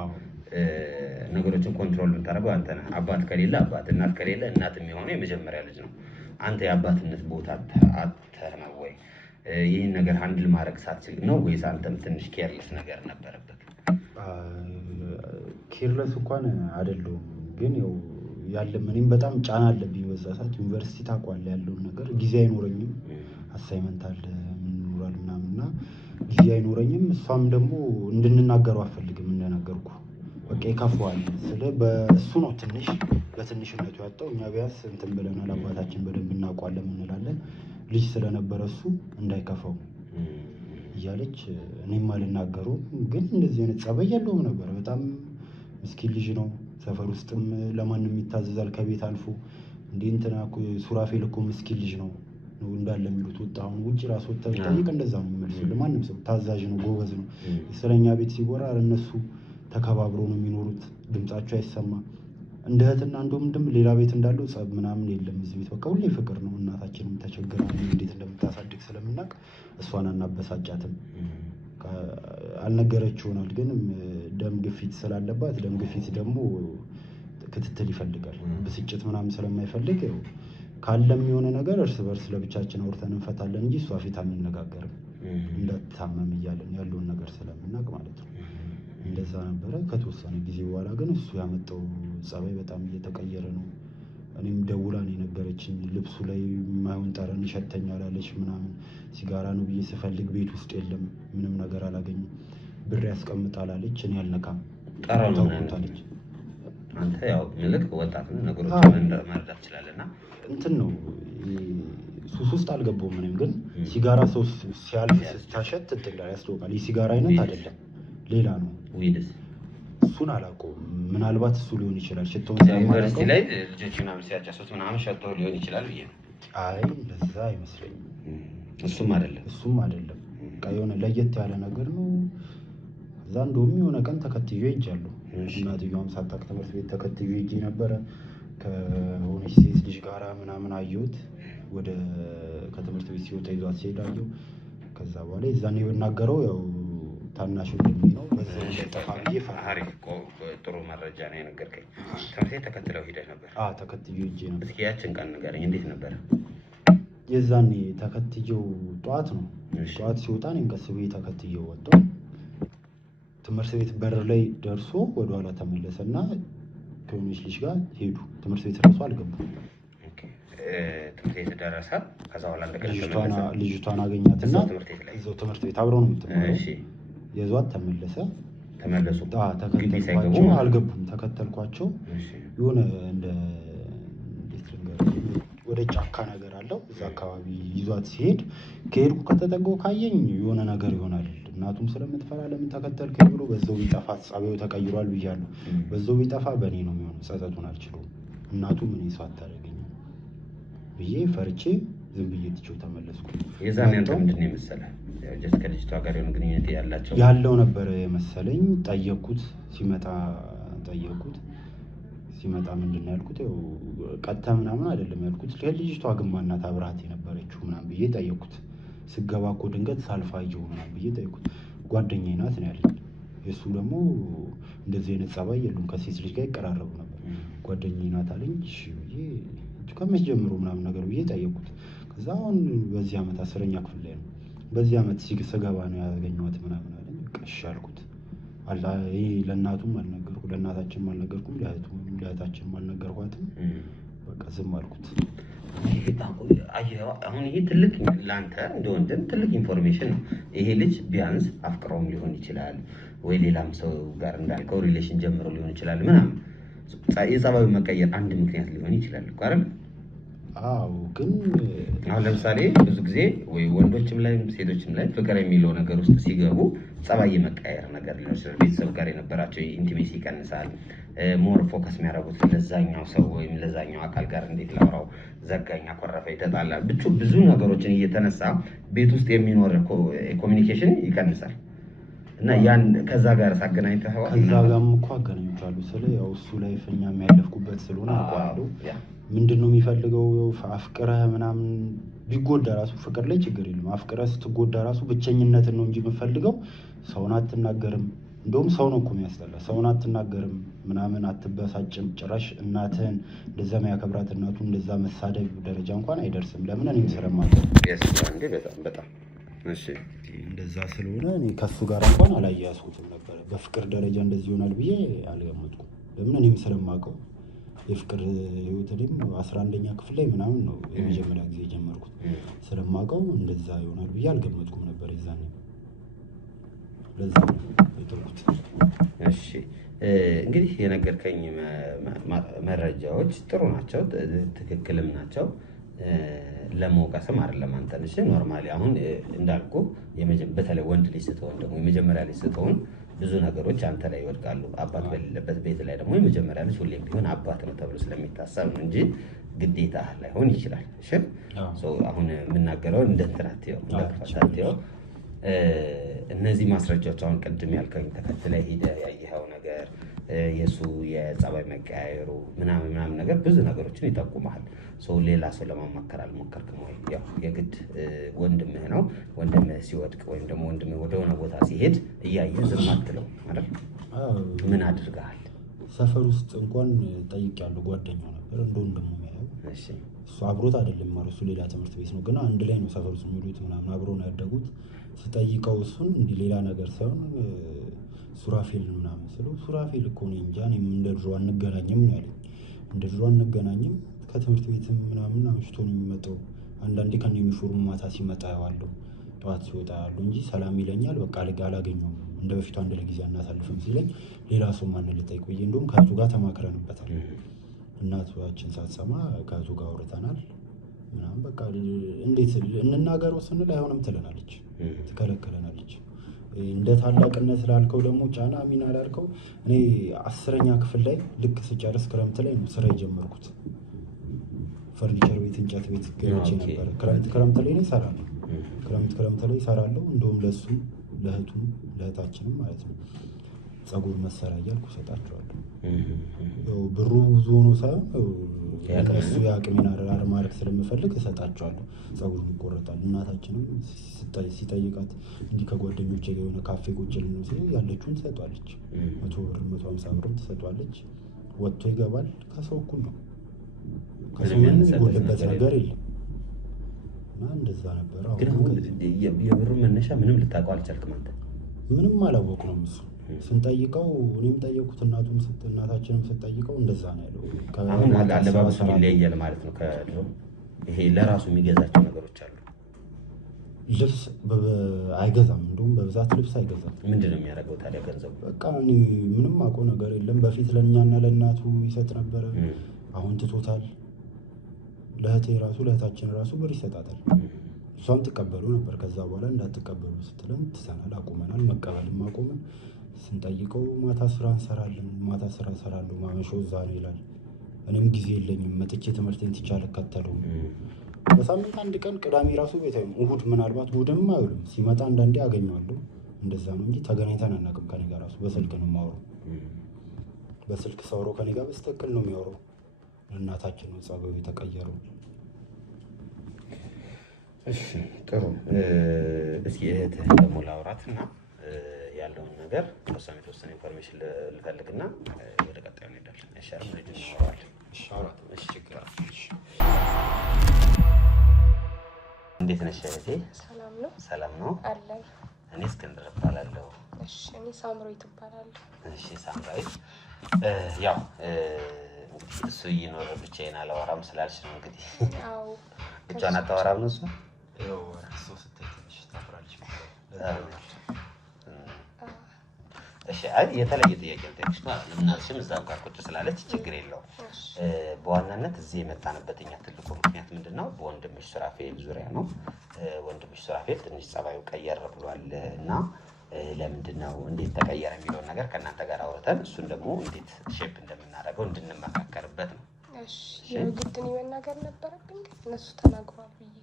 ነገሮችን ኮንትሮል የምታደርገው አንተ ነህ። አባት ከሌለ አባት፣ እናት ከሌለ እናት የሚሆነው የመጀመሪያ ልጅ ነው። አንተ የአባትነት ቦታ አጥተህ ነው ወይ ይህን ነገር ሃንድል ማድረግ ሳትችል ነው ወይስ አንተም ትንሽ ኬርለስ ነገር ነበረበት? ኬርለስ እንኳን አይደለሁም፣ ግን ያው ያለም እኔም በጣም ጫና አለብኝ በዛ ሰዓት። ዩኒቨርሲቲ ታውቃለህ ያለውን ነገር ጊዜ አይኖረኝም፣ አሳይመንት አለ ምን ይኖራል ምናምን እና ጊዜ አይኖረኝም። እሷም ደግሞ እንድንናገረው አልፈልግም እንደነገርኩ በቃ ይከፋዋል ስለ በእሱ ነው ትንሽ በትንሽነቱ ያጣው። እኛ ቢያንስ እንትን ብለናል፣ አባታችን በደንብ እናውቋለን እንላለን። ልጅ ስለነበረ እሱ እንዳይከፋው እያለች እኔም አልናገረውም። ግን እንደዚህ አይነት ጸባይ የለውም ነበር። በጣም ምስኪን ልጅ ነው። ሰፈር ውስጥም ለማንም ይታዘዛል ከቤት አልፎ። እንዴ እንትና እኮ ሱራፌል እኮ ምስኪን ልጅ ነው እንዳለ የሚሉት ወጣ። አሁን ውጭ ራስ ወጥተህ ብጠይቅ እንደዛ ነው የሚመልሱልህ። ማንም ሰው ታዛዥ ነው፣ ጎበዝ ነው። ስለኛ ቤት ሲወራ እነሱ ተከባብሮ ነው የሚኖሩት፣ ድምጻቸው አይሰማ። እንደ እህትና እንደ ወንድም ሌላ ቤት እንዳለው ጸብ ምናምን የለም እዚህ ቤት። በቃ ሁሌ ፍቅር ነው። እናታችንም ተቸግራ እንዴት እንደምታሳድግ ስለምናውቅ እሷን አናበሳጫትም። አልነገረች ይሆናል፣ ግን ደም ግፊት ስላለባት ደም ግፊት ደግሞ ክትትል ይፈልጋል። ብስጭት ምናምን ስለማይፈልግ ካለም የሆነ ነገር እርስ በርስ ለብቻችን አውርተን እንፈታለን እንጂ እሷ ፊት አንነጋገርም፣ እንዳትታመም እያለን ያለውን ነገር ስለምናውቅ ማለት ነው። እንደዛ ነበረ። ከተወሰነ ጊዜ በኋላ ግን እሱ ያመጣው ጸባይ በጣም እየተቀየረ ነው። እኔም ደውላ ነው የነገረችኝ። ልብሱ ላይ የማይሆን ጠረን ይሸተኛል አለች ምናምን። ሲጋራ ነው ብዬ ስፈልግ ቤት ውስጥ የለም፣ ምንም ነገር አላገኝም። ብር ያስቀምጣል አለች፣ እኔ አልነካም ታውቁታለች። አንተ ያው ምልክ ወጣት ነው፣ ነገሮችን መረዳት ትችላለና እንትን ነው። ሱስ ውስጥ አልገባሁም እኔም። ግን ሲጋራ ሰው ሲያልፍ ስታሸት ትጥላል፣ ያስታውቃል። የሲጋራ አይነት አይደለም ሌላ ነው። ዊድስ እሱን አላውቀውም። ምናልባት እሱ ሊሆን ይችላል። ሽቶውን ዩኒቨርሲቲ ላይ ልጆች ምናምን ሲያጨሱት ምናምን ሸቶ ሊሆን ይችላል ብዬ ነው። አይ እንደዛ አይመስለኝም። እሱም አይደለም። በቃ የሆነ ለየት ያለ ነገር ነው። እዛ እንደውም የሆነ ቀን ተከትዬ ሄጃለሁ። እናትየዋም ሳታውቅ ትምህርት ቤት ተከትዬ ሄጄ ነበረ። ከሆነች ሴት ልጅ ጋራ ምናምን አየሁት። ወደ ከትምህርት ቤት ሲወጣ ይዟት ሲሄድ አየሁ። ከዛ በኋላ የዛኔ ብናገረው ያው ታናሽ ወንድሜ ነው። በዛ ጠፋ ብዬ ፈራሪ። ጥሩ መረጃ ነው የነገርከኝ። ትምህርት ቤት ተከትለው ሂደህ ነበር? ተከትዬ ሂጄ ነበር። እስኪ ያችን ቀን ንገረኝ፣ እንዴት ነበረ? የዛኔ ተከትዬው ጠዋት ነው። ጠዋት ሲወጣ እኔም ቀስ ብዬ ተከትዬው ወጣሁ። ትምህርት ቤት በር ላይ ደርሶ ወደኋላ ተመለሰና ከሆነች ልጅ ጋር ሄዱ። ትምህርት ቤት እራሱ አልገቡም። ትምህርት ቤት ደረሰ። ከዛ በኋላ እንደገና ልጅቷን አገኛትና እዛው ትምህርት ቤት አብረው ነው የምትማረው። የዟት ተመለሱ። ተከተልኳቸው። አልገቡም። ተከተልኳቸው። የሆነ እንደ ወደ ጫካ ነገር አለው እዛ አካባቢ ይዟት ሲሄድ ከሄድኩ ከተጠጋው ካየኝ የሆነ ነገር ይሆናል። እናቱም ስለምትፈራ ለምን ተከተልከኝ ብሎ በዛው ቢጠፋ ጸባዩ ተቀይሯል ብያለሁ። በዛው ቢጠፋ በእኔ ነው የሚሆነው። ጸጸቱን አልችለውም። እናቱ ምን ሰው አታደርገኝም ብዬ ፈርቼ ዝም ብዬ ትቼው ተመለስኩ። የዛኔ አንተ ምንድን ነው የመሰለህ ከልጅቷ ጋር የሆነ ግንኙነት ያለው ነበር የመሰለኝ። ጠየቅኩት። ሲመጣ ምንድን ነው ያልኩት? ያው ቀጥታ ምናምን አይደለም ያልኩት። ልጅቷ ግን ማናት አብረሃት የነበረችው ምናምን ብዬ ጠየቅኩት። ስገባ እኮ ድንገት ሳልፋየው ምናምን ብዬ ጠየቅኩት። ጓደኛዬ ናት ነው ያለኝ። የእሱ ደግሞ እንደዚህ አይነት ጸባይ የሉም። ከሴት ልጅ ጋር ይቀራረቡ ነበር። ጓደኛዬ ናት አለኝ። እሺ ብዬ ከመቼ ጀምሮ ምናምን ነገር ብዬ ጠየቅኩት። ከዛ አሁን በዚህ ዓመት 10ኛ ክፍል ላይ ነው። በዚህ ዓመት ስገባ ነው ያገኘኋት ምናምን አለኝ። እሺ አልኩት። ይሄ ለእናቱም አልነገርኩም፣ ለእናታችንም አልነገርኩም፣ ለእህታችንም አልነገርኳትም። በቃ ዝም አልኩት። አሁን ይሄ ትልቅ ለአንተ እንደ ወንድም ትልቅ ኢንፎርሜሽን ነው። ይሄ ልጅ ቢያንስ አፍቅረውም ሊሆን ይችላል ወይ ሌላም ሰው ጋር እንዳልከው ሪሌሽን ጀምሮ ሊሆን ይችላል ምናምን። የጸባዩ መቀየር አንድ ምክንያት ሊሆን ይችላል እኮ አይደል? አዎ። ግን አሁን ለምሳሌ ብዙ ጊዜ ወይ ወንዶችም ላይ ሴቶችም ላይ ፍቅር የሚለው ነገር ውስጥ ሲገቡ ጸባይ የመቀየር ነገር ሊሆን ይችላል። ቤተሰብ ጋር የነበራቸው ኢንቲሜሲ ይቀንሳል። ሞር ፎከስ የሚያደርጉት ለዛኛው ሰው ወይም ለዛኛው አካል ጋር እንዴት ላውራው፣ ዘጋኝ፣ አኮረፈ፣ ይተጣላል። ብዙ ነገሮችን እየተነሳ ቤት ውስጥ የሚኖር ኮሚኒኬሽን ይቀንሳል። እና ያን ከዛ ጋር ሳገናኝተኸዋል? ከዛ ጋርም እኮ አገናኝቻለሁ። ስለ ያው እሱ ላይ ፈኛ የሚያለፍኩበት ስለሆነ አውቀዋለሁ። ምንድን ነው የሚፈልገው? አፍቅረህ ምናምን ቢጎዳ ራሱ ፍቅር ላይ ችግር የለም። አፍቅረህ ስትጎዳ ራሱ ብቸኝነትን ነው እንጂ የምፈልገው ሰውን አትናገርም። እንደውም ሰው ነው እኮ የሚያስጠላ። ሰውን አትናገርም ምናምን፣ አትበሳጭም። ጭራሽ እናትህን እንደዛ የሚያከብራት እናቱ እንደዛ መሳደብ ደረጃ እንኳን አይደርስም። ለምን? እኔም ስለማውቀው በጣም እሺ። እንደዛ ስለሆነ እኔ ከሱ ጋር እንኳን አላያያዝኩትም ነበር። በፍቅር ደረጃ እንደዚህ ይሆናል ብዬ አልገመትኩም። ለምን? እኔም ስለማውቀው የፍቅር ህይወት እኔም 11ኛ ክፍል ላይ ምናምን ነው የመጀመሪያ ጊዜ የጀመርኩት። ስለማውቀው እንደዛ ይሆናል ብዬ አልገመትኩም ነበር የዛኔ። ለዛ ነው የተውኩት። እሺ እንግዲህ የነገርከኝ መረጃዎች ጥሩ ናቸው፣ ትክክልም ናቸው። ለመውቀስም አይደለም አንተን። እሺ ኖርማሊ አሁን እንዳልኩ በተለይ ወንድ ልጅ ስትሆን ደግሞ የመጀመሪያ ልጅ ስትሆን ብዙ ነገሮች አንተ ላይ ይወድቃሉ። አባት በሌለበት ቤት ላይ ደግሞ የመጀመሪያ ልጅ ሁሌም ቢሆን አባት ነው ተብሎ ስለሚታሰብ ነው እንጂ ግዴታ ላይሆን ይችላል። እሺ አሁን የምናገረው እንደ እንትናትየው ለከፋታትየው እነዚህ ማስረጃዎች አሁን ቅድም ያልከኝ ተከትለህ ሄደህ ያየኸው ነገር የሱ የጸባይ መቀያየሩ ምናምን ነገር ብዙ ነገሮችን ይጠቁማል። ሌላ ሰው ለማማከር አልሞከርክም ወይ? ያው የግድ ወንድምህ ነው። ወንድምህ ሲወድቅ ወይም ደግሞ ወንድምህ ወደሆነ ቦታ ሲሄድ እያየህ ዝም አትለው አይደል? ምን አድርገሃል? ሰፈር ውስጥ እንኳን ጠይቄያለሁ። ጓደኛው ነበር እንደ ወንድሙ የሚያየው። እሱ አብሮት አይደለም ማለት እሱ ሌላ ትምህርት ቤት ነው፣ ግን አንድ ላይ ነው ሰፈር ውስጥ የሚውሉት ምናምን አብሮ ነው ያደጉት። ስጠይቀው እሱን እንዲህ ሌላ ነገር ሳይሆን ሱራፌል ምናምን ስለው ሱራፌል እኮ ነው እንጂ እኔም እንደ ድሮ አንገናኝም ነው ያለኝ። እንደ ድሮ አንገናኝም፣ ከትምህርት ቤትም ምናምን አምሽቶ ነው የሚመጣው። አንዳንዴ ከነ ዩኒፎርም ማታ ሲመጣ ያዋለው፣ ጠዋት ሲወጣ ያለው እንጂ ሰላም ይለኛል። በቃ አላገኘውም እንደ በፊቱ አንድ ለጊዜ አናሳልፍም ሲለኝ ሌላ ሰው ማንን ልጠይቅ ብዬ እንደውም ከእህቱ ጋር ተማክረንበታል። እናታችን ሳትሰማ ከእህቱ ጋር አውርተናል ምናምን። በቃ እንዴት እንናገረው ስንል አይሆንም ትለናለች፣ ትከለክለናለች። እንደ ታላቅነት ላልከው ደግሞ ጫና ሚና ላልከው እኔ 10ኛ ክፍል ላይ ልክ ስጨርስ ክረምት ላይ ነው ስራ የጀመርኩት። ፈርኒቸር ቤት፣ እንጨት ቤት ገብቼ ነበር። ክረምት ላይ ነው እሰራለሁ። ክረምት ላይ እሰራለሁ። እንደውም ለሱ ለእህቱም ለእህታችንም ማለት ነው ፀጉር መሰራ እያልኩ እሰጣቸዋለሁ። ያው ብሩ ብዙ ሆኖ ሳይሆን እነሱ የአቅሜን ማድረግ ስለምፈልግ እሰጣቸዋለሁ። ፀጉር ይቆረጣል። እናታችንም ሲጠይቃት እንዲህ ከጓደኞቼ ጋር የሆነ ካፌ ቁጭ ልንል ሲል ያለችውን ትሰጧለች። 100 ብር 150 ብርም ትሰጧለች። ወጥቶ ይገባል። ከሰው እኩል ነው። ከሰው ምንም የሚጎልበት ነገር የለም። እና እንደዛ ነበር። ግን የብሩ መነሻ ምንም ልታውቀው አልቻልክም አንተ? ምንም አላወቅነውም። እሱ ስንጠይቀው እኔም ጠየቁት፣ እናታችንም ስትጠይቀው እንደዛ ነው ያለው። አሁን አለባበሱ ይለያያል ማለት ነው ከድሮ። ይሄ ለራሱ የሚገዛቸው ነገሮች አሉ። ልብስ አይገዛም። እንደውም በብዛት ልብስ አይገዛም። ምንድን ነው የሚያደርገው ታዲያ ገንዘቡ? በቃ እኔ ምንም አውቀው ነገር የለም። በፊት ለእኛና ለእናቱ ይሰጥ ነበረ። አሁን ትቶታል። ለእህታችን ራሱ ብር ይሰጣታል። እሷም ትቀበሉ ነበር። ከዛ በኋላ እንዳትቀበሉ ስትለን ትሰናል። አቁመናል። መቀበልም አቁመን ስንጠይቀው ማታ ስራ እንሰራለን፣ ማታ ስራ እሰራለሁ፣ ማመሻው እዛ ነው ይላል። እኔም ጊዜ የለኝም፣ መጥቼ ትምህርቴን ትቼ አልከተለውም። በሳምንት አንድ ቀን ቅዳሜ ራሱ ቤት አይሆንም። እሑድ ምናልባት እሑድም አይውልም። ሲመጣ አንዳንዴ አገኘዋለሁ። እንደዛ ነው እንጂ ተገናኝተን አናውቅም። ከኔ ጋር ራሱ በስልክ ነው የማወራው። በስልክ ሳወራው ከኔ ጋር በስትክክል ነው የሚያወራው። እናታችን ነው ጸባዩ የተቀየረው። እሺ ጥሩ። እስኪ እህትህን ደግሞ ላውራትና ያለውን ነገር የተወሰነ ኢንፎርሜሽን ልፈልግና ወደ ቀጣዩ እንሄዳለን። አይሻልም? ልጅ እናወራለን። እሺ ችግር አለ። እንዴት ነሽ እህቴ? ሰላም ነው? ሰላም ነው አለን። እኔ እስክንድር እባላለሁ። እሺ እኔ ሳምራዊት እባላለሁ። እሺ ሳምራዊት፣ ያው እሱ እየኖረ ብቻዬን አላወራም ስላልሽ ነው እንግዲህ። አዎ ብቻዋን አታወራም ነው እሱ? ያው ሰው ስትይ ትንሽ ታፍራለች። እሺ አይ የተለየ ጥያቄ ልጠይቅሽ ነው። እናትሽም እዛም ጋር ቁጭ ስላለች ችግር የለውም። በዋናነት እዚህ የመጣንበት እኛ ትልቁ ምክንያት ምንድን ነው? በወንድምሽ ሱራፌል ዙሪያ ነው። ወንድምሽ ሱራፌል ትንሽ ጸባዩ ቀየር ብሏል እና ለምንድን ነው እንዴት ተቀየረ የሚለውን ነገር ከእናንተ ጋር አውርተን እሱን ደግሞ እንዴት ሼፕ እንደምናደርገው እንድንመካከርበት ነው። እሺ ያው ግድ እኔ መናገር ነበረብኝ ግን እነሱ ተናግሯል ብዬ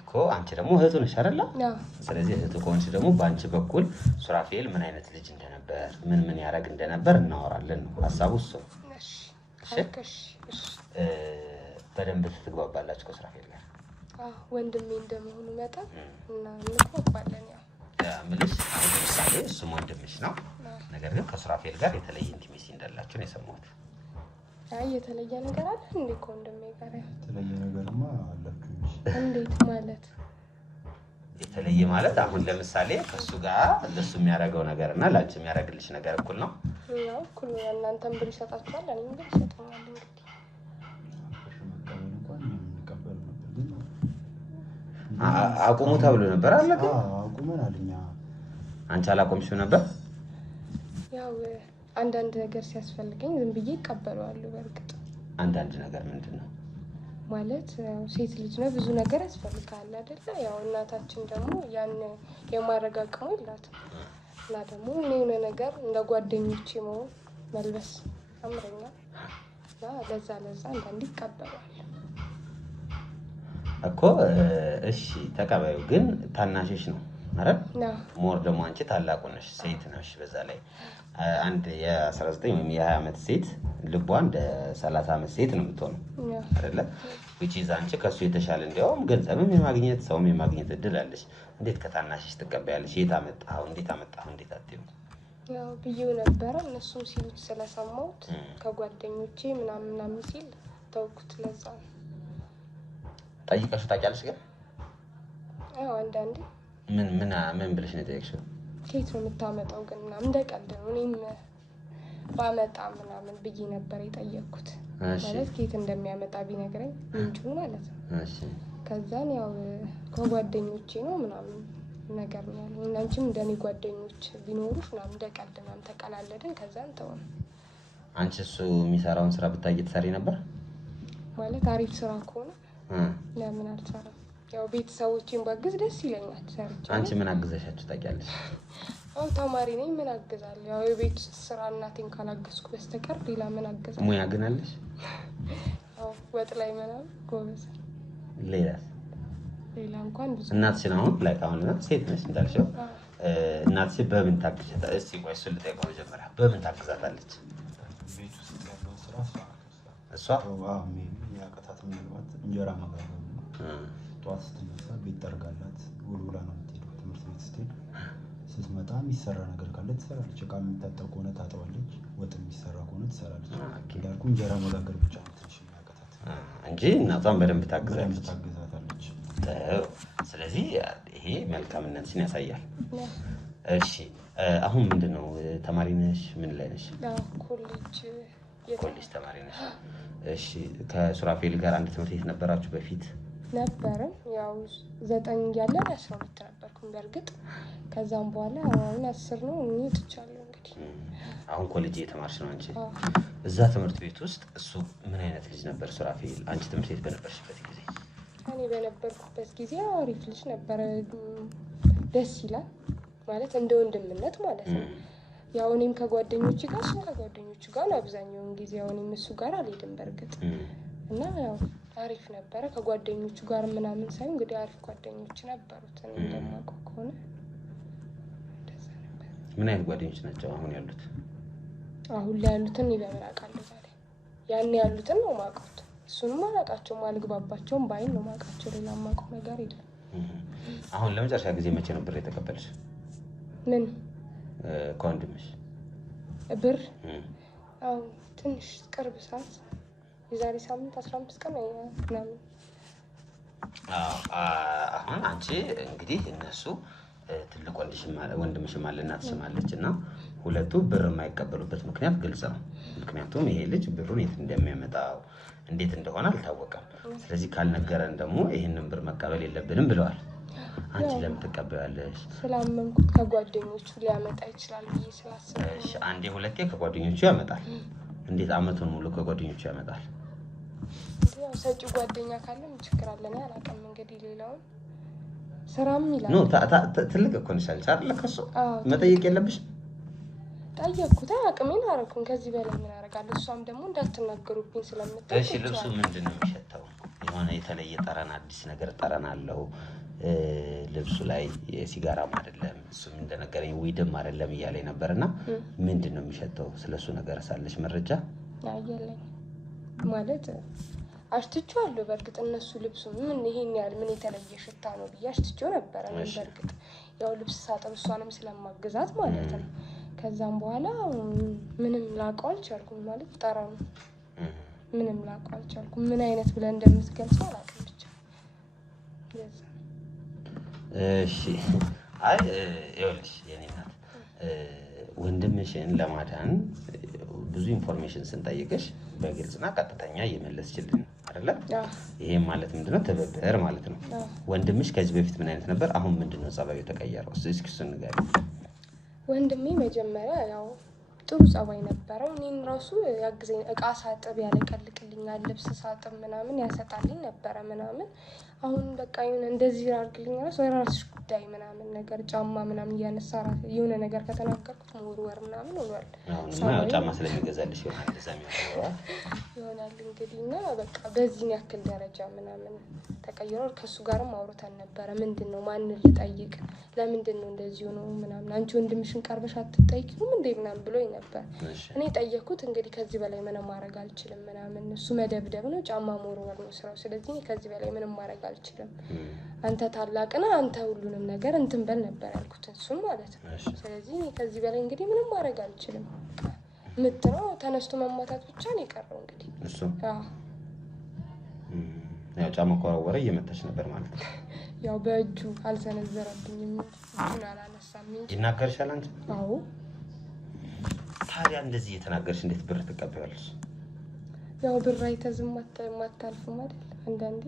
እኮ። አንቺ ደግሞ እህቱ ነሽ አይደለ? አዎ። ስለዚህ እህቱ ከሆንሽ ደግሞ በአንቺ በኩል ሱራፌል ምን አይነት ልጅ እንደነበር ምን ያደርግ እንደነበር እናወራለን ነው ሀሳቡ እሱ። እሺ እሺ በደንብ ትግባባላችሁ ከሱራፌል ጋር? አዎ ወንድሜ እንደመሆኑ መጠን እና እንግባባለን። ያው ምልሽ ለምሳሌ እሱም ወንድምሽ ነው፣ ነገር ግን ከሱራፌል ጋር የተለየ ኢንቲሜሲ እንዳላችሁ ነው የሰማሁት። አይ የተለየ ነገር አለ እንዴ? ከወንድሜ ጋር የተለየ ነገርማ አላችሁ። እንዴት ማለት? የተለየ ማለት አሁን ለምሳሌ ከሱ ጋር ለሱ የሚያደርገው ነገር እና ላንቺ የሚያደርግልሽ ነገር እኩል ነው? ያው እኩል ነው። እናንተም ብር ይሰጣችኋል፣ እኔም ብር ይሰጠኛል። እንግዲህ አቁሙ ተብሎ ነበር አለ። አቁመናል እኛ። አንቺ አላቆምሽው ነበር? ያው አንዳንድ ነገር ሲያስፈልገኝ ዝም ብዬ እቀበለዋለሁ። በእርግጥ አንዳንድ ነገር ምንድን ነው ማለት? ያው ሴት ልጅ ነው፣ ብዙ ነገር ያስፈልጋል አይደለ? ያው እናታችን ደግሞ ያን የማድረግ አቅሙ የላትም እና ደግሞ የሆነ ነገር እንደ ጓደኞቼ መሆን መልበስ አምረኛል እና ለዛ አንዳንድ ይቀበለዋል እኮ። እሺ ተቀባዩ ግን ታናሽሽ ነው አይደል? ሞር ደግሞ አንቺ ታላቁ ነሽ፣ ሴት ነሽ። በዛ ላይ አንድ የ19 ወይም የ20 ዓመት ሴት ልቧ እንደ 30 ዓመት ሴት ነው የምትሆነው አይደለ? which is አንቺ ከሱ የተሻለ እንዲያውም ገንዘብም የማግኘት ሰውም የማግኘት እድል አለሽ። እንዴት ከታናሽሽ ትቀበያለሽ? የት አመጣኸው? እንዴት አመጣኸው? እንዴት አትይው? ያው ብዬው ነበረ እነሱም ሲሉት ስለሰማሁት ከጓደኞቼ ምናምን ሲል ተውኩት። ለዛ ነው። ጠይቀሽው ታውቂያለሽ? ግን አዎ አንዳንዴ ምን ብለሽ ነው የጠየቅሽው? ከየት ነው የምታመጣው ግን ምናምን እንደ ቀልድ ነው። እኔም ባመጣ ምናምን ብዬ ነበር የጠየቅኩት። ማለት ከየት እንደሚያመጣ ቢነግረኝ ምንጩን ማለት ነው። እሺ ከዛን ያው ከጓደኞቼ ነው ምናምን ነገር ነው ያለው። እናንቺም እንደኔ ጓደኞች ቢኖሩሽ ምናምን እንደ ቀልድ ምናምን ተቀላለድን። ከዛን ተውን። አንቺ እሱ የሚሰራውን ስራ ብታይ ትሰሪ ነበር? ማለት አሪፍ ስራ ከሆነ ለምን አልሰራም? ያው ቤተሰቦቼን ባግዝ ደስ ይለኛል። ሰርቼ አንቺ ምን አግዘሻችሁ ታውቂያለሽ? አዎ ተማሪ ነኝ። ምን አግዛለሁ? ያው የቤት ውስጥ ስራ እናቴን ካላገዝኩ በስተቀር ሌላ ምን አግዛለሁ? ሙያ ግን አለሽ? አዎ ወጥ ላይ ምናምን ጎበዝ። ሌላስ? ሌላ እንኳን ብዙ እናትሽን አሁን ላይ አሁን ሴት ነሽ እንዳልሽው እናትሽ በምን ታግዛታለች? እስቲ ቆይ እሱን ልጠይቀው መጀመሪያ። በምን ታግዛታለች? ቤት ውስጥ ያለው ስራ እሷ የሚያቀታት ምናልባት እንጀራ መጋገር ነው። ጠዋት ስትነሳ ቤት ጠርጋላት ውልውላ ነው የምትሄደው። ትምህርት ቤት ስትሄድ ስትመጣ የሚሰራ ነገር ካለ ትሰራለች። እቃ የሚታጠብ ከሆነ ታጥባለች። ወጥ የሚሰራ ከሆነ ትሰራለች። እንዳልኩ እንጀራ መጋገር ብቻ ነው ትንሽ የሚያቀታት እንጂ እናቷን በደንብ ታግዛታለች። ስለዚህ ይሄ መልካምነትሽን ያሳያል። እሺ አሁን ምንድነው ተማሪ ነሽ? ምን ላይ ነሽ? ኮሌጅ ተማሪ ነሽ? እሺ ከሱራፌል ጋር አንድ ትምህርት ቤት ነበራችሁ በፊት? ነበርን። ያው 9 እያለን 12 ነበርኩኝ በእርግጥ። ከዛም በኋላ አሁን 10 ነው ትቻለሁ። እንግዲህ አሁን ኮሌጅ እየተማርሽ ነው አንቺ? እዛ ትምህርት ቤት ውስጥ እሱ ምን አይነት ልጅ ነበር ሱራፌል? አንቺ ትምህርት ቤት በነበርሽበት ጊዜ? እኔ በነበርኩበት ጊዜ አሪፍ ልጅ ነበረ። ደስ ይላል ማለት እንደ ወንድምነት ማለት ነው። ያው እኔም ከጓደኞቹ ጋር እሱም ከጓደኞቹ ጋር አብዛኛውን ጊዜ ያው እኔም እሱ ጋር አልሄድም በእርግጥ እና ያው አሪፍ ነበረ ከጓደኞቹ ጋር ምናምን ሳይሆን እንግዲህ አሪፍ ጓደኞች ነበሩት። እኔ እንደማውቀው ከሆነ እንደዛ ነበር። ምን አይነት ጓደኞች ናቸው አሁን ያሉት? አሁን ላይ ያሉትን እኔ በምን አውቃለሁ ታዲያ? ያን ያሉትን ነው የማውቀው። እሱንም አላውቃቸውም፣ አልግባባቸውም፣ ባይን ነው የማውቃቸው። ሌላ የማውቀው ነገር የለም። አሁን ለመጨረሻ ጊዜ መቼ ነው ብር የተቀበልሽ? ምን ከወንድምሽ ብር? አዎ ትንሽ ቅርብ ሰዓት የዛሬ ሳምንት 15 ቀን ምናምን። አሁን አንቺ እንግዲህ እነሱ ትልቅ ወንድምሽም አለ እናትሽም አለች እና ሁለቱ ብር የማይቀበሉበት ምክንያት ግልጽ ነው። ምክንያቱም ይሄ ልጅ ብሩን የት እንደሚያመጣው እንዴት እንደሆነ አልታወቀም። ስለዚህ ካልነገረን ደግሞ ይህንን ብር መቀበል የለብንም ብለዋል። አንቺ ለምን ትቀበያለሽ? ስላመንኩት ከጓደኞቹ ሊያመጣ ይችላል ብዬ ስላሰብኩ። እሺ አንዴ ሁለቴ ከጓደኞቹ ያመጣል። እንዴት አመቱን ሙሉ ከጓደኞቹ ያመጣል? ያው ሰጪ ጓደኛ ካለ ምን ችግር አለ? እኔ አላውቅም እንግዲህ ሌላውን ስራም ይላል። ኖ ትልቅ እኮ ነሽ አይደል? ከሱ መጠየቅ የለብሽ? ጠየቅኩት። አቅሜን አደረኩኝ። ከዚህ በላይ ምን አደርጋለሁ? እሷም ደግሞ እንዳትናገሩብኝ ስለምትጠይቅ። እሺ ልብሱ ምንድን ነው የሚሸተው? የሆነ የተለየ ጠረን አዲስ ነገር ጠረን አለው ልብሱ ላይ። የሲጋራም አይደለም እሱም እንደነገረኝ ዊድም አይደለም እያለኝ ነበርና ምንድን ነው የሚሸተው? ስለሱ ነገር ሳለሽ መረጃ? አየለኝ ማለት አሽትቼዋለሁ። በእርግጥ እነሱ ልብሱ ምን ይሄን ያህል ምን የተለየ ሽታ ነው ብዬ አሽትቼው ነበረ። በእርግጥ ያው ልብስ ሳጥብ እሷንም ስለማግዛት ማለት ነው። ከዛም በኋላ ምንም ላውቀው አልቻልኩም። ማለት ጠረኑ ምንም ላውቀው አልቻልኩም። ምን አይነት ብለን እንደምትገልጸው አላውቅም ብቻ። እሺ አይ ይኸውልሽ የኔ እናት ወንድምሽን ለማዳን ብዙ ኢንፎርሜሽን ስንጠይቅሽ በግልጽና ቀጥተኛ እየመለስችልን አይደለ? ይሄም ማለት ምንድነው? ትብብር ማለት ነው። ወንድምሽ ከዚህ በፊት ምን አይነት ነበር? አሁን ምንድነው ጸባዩ የተቀየረው? እስኪ እሱን ንገሪኝ። ወንድሜ መጀመሪያ ያው ጥሩ ጸባይ ነበረው። እኔን ራሱ ያግዘኝ፣ እቃ ሳጥብ ያለቀልቅልኛል፣ ልብስ ሳጥብ ምናምን ያሰጣልኝ ነበረ ምናምን። አሁን በቃ የሆነ እንደዚህ አድርግልኝ ራሱ የራስሽ ጉዳይ ምናምን ነገር ጫማ ምናምን እያነሳ የሆነ ነገር ከተናገርኩት መወርወር ምናምን ሆኗል። አሁን ጫማ ስለሚገዛልሽ ይሆናል እንግዲህ እና በቃ በዚህን ያክል ደረጃ ምናምን ተቀይሯል። ከእሱ ጋርም አውርተን ነበረ። ምንድን ነው ማንን ልጠይቅ? ለምንድን ነው እንደዚህ ሆኖ ምናምን አንቺ ወንድምሽን ቀርበሽ አትጠይቂውም እንዴ ምናምን ብሎኝ ነበር። እኔ ጠየኩት። እንግዲህ ከዚህ በላይ ምንም ማድረግ አልችልም ምናምን። እሱ መደብደብ ነው፣ ጫማ መወርወር ነው ስራው። ስለዚህ እኔ ከዚህ በላይ ምንም ማድረግ አልችልም። አንተ ታላቅና አንተ ሁሉንም ነገር እንትን በል ነበር ያልኩት እሱን ማለት ነው። ስለዚህ እኔ ከዚህ በላይ እንግዲህ ምንም ማድረግ አልችልም። ምት ነው ተነስቶ መማታት ብቻ ነው የቀረው እንግዲህ እሱ ያው ጫማ ከወረወረ እየመታች ነበር ማለት ነው። ያው በእጁ አልሰነዘረብኝም፣ እጁን አላነሳም እንጂ ይናገርሻል አንቺ? አዎ። ታዲያ እንደዚህ እየተናገርሽ እንዴት ብር ትቀበያለሽ? ያው ብር አይተዝም ማታልፉ ማለት አንዳንዴ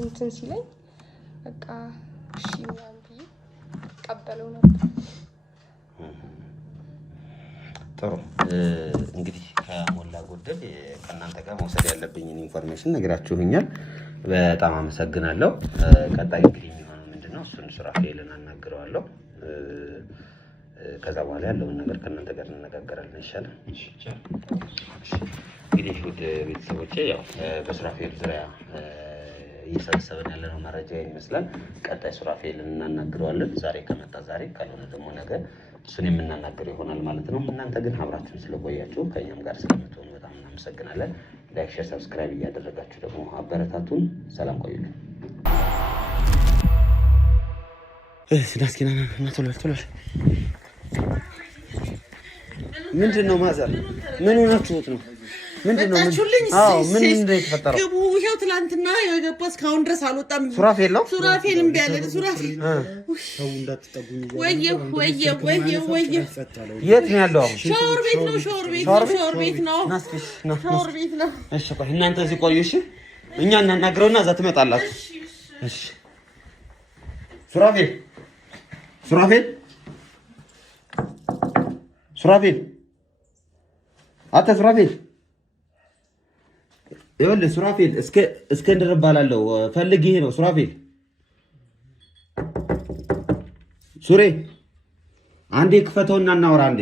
እንትን ሲለኝ በቃ እሺ ምናምን ብዬ ቀበለው ነበር። ጥሩ እንግዲህ ከሞላ ጎደል ከእናንተ ጋር መውሰድ ያለብኝን ኢንፎርሜሽን ነግራችሁኛል። በጣም አመሰግናለሁ። ቀጣይ እንግዲህ የሚሆነው ምንድነው እሱን ሱራፌልን አናግረዋለሁ። ከዛ በኋላ ያለውን ነገር ከእናንተ ጋር እንነጋገራለን። ይሻላል? እንግዲህ ውድ ቤተሰቦቼ ያው በሱራፌል ዙሪያ እየሰበሰብን ያለነው መረጃ ይመስላል። ቀጣይ ሱራፌልን እናናግረዋለን። ዛሬ ከመጣ ዛሬ፣ ካልሆነ ደግሞ ነገ እሱን የምናናገረው ይሆናል ማለት ነው። እናንተ ግን አብራችሁን ስለቆያችሁ ከእኛም ጋር ስለምትሆኑ በጣም እናመሰግናለን። ላይክ፣ ሼር፣ ሰብስክራይብ እያደረጋችሁ ደግሞ አበረታቱን። ሰላም ቆዩልን። ናስኪና ቶሎ ምንድን ነው ማዘር? ምን ሆናችሁት ነው? ምንድን ነው? አዎ ምን እንደተፈጠረው? ግቡ። ይኸው ትናንትና የገባ እስካሁን ድረስ አልወጣም። ሱራፌል ነው። ሱራፌል እምቢ አለ። ሱራፌል ሰው እንዳትጠጉኝ። ወየ። የት ነው ያለው? ሻወር ቤት ነው። ሻወር ቤት ነው። እሺ ቆይ እናንተ እዚህ ቆዩ። እሺ እኛ እናናግረውና እዛ ትመጣላችሁ። እሺ ሱራፌል አታ ሱራፌል ይኸውልህ ሱራፌል እስክንድር እባላለሁ። ፈልግ ይሄ ነው ሱራፌል። ሱሬ አንዴ ክፈተውና እናወራ አንዴ።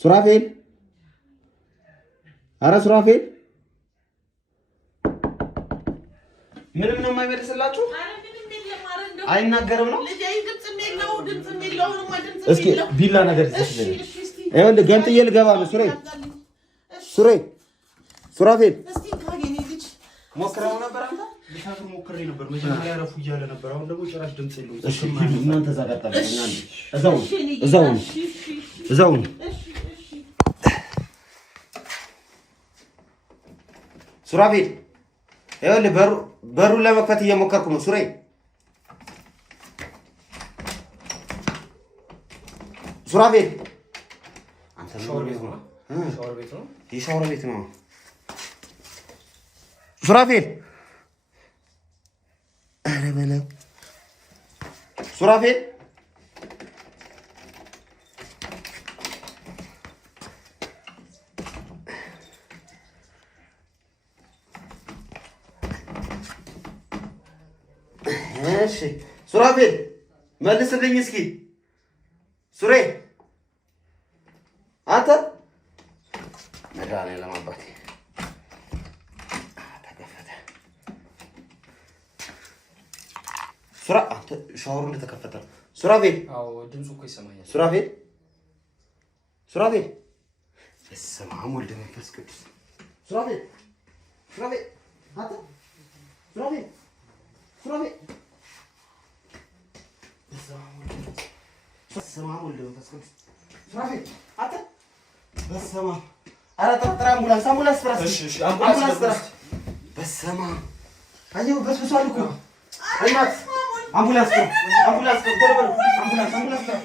ሱራፌል አረ ሱራፌል ምንም ነው የማይመልስላችሁ? አይናገርም ነው? እስኪ ቢላ ነገር ይዘሽልኝ። ይኸውልህ ገንጥዬ ልገባ ነው ሱራፌል ሞክረው ነበር አንተ? ቢሻቱ ሞክሬ ነበር መጀመሪያ ረፉ እያለ ነበር። አሁን ደግሞ ጭራሽ ድምጽ የለውም። እሺ እናንተ ዘጋጣለ እዛው ሱራፌል ይኸውልህ በሩን ለመክፈት እየሞከርኩ ነው። ሱራፌል አንተ ሻወር ቤት ነው። የሻወር ቤት ነው ሱራፌል። ኧረ በለው ሱራፌል። እሺ ሱራፌል መልስልኝ እስኪ ሱሬ። አንተ መድኃኒዓለም አባቴ ተከፈተ። አንተ ሻወሩ እንደተከፈተ ሱራፌል። አዎ ድምፁ እኮ ይሰማኛል። ሱራፌል በስመ አብ ወወልድ ወመንፈስ ቅዱስ። ሱራፌል አንተ ሱራፌል በስመ አብ ወወልድ ወመንፈስ ቅዱስ። ሱራፌል አንተ በስመ አብ። ኧረ ጠርጥራ አምቡላንስ ጥራ። አምቡላንስ ጥራ። በስመ አብ አየሁ በስብሷል እኮ እናት። አምቡላንስ ጥራ።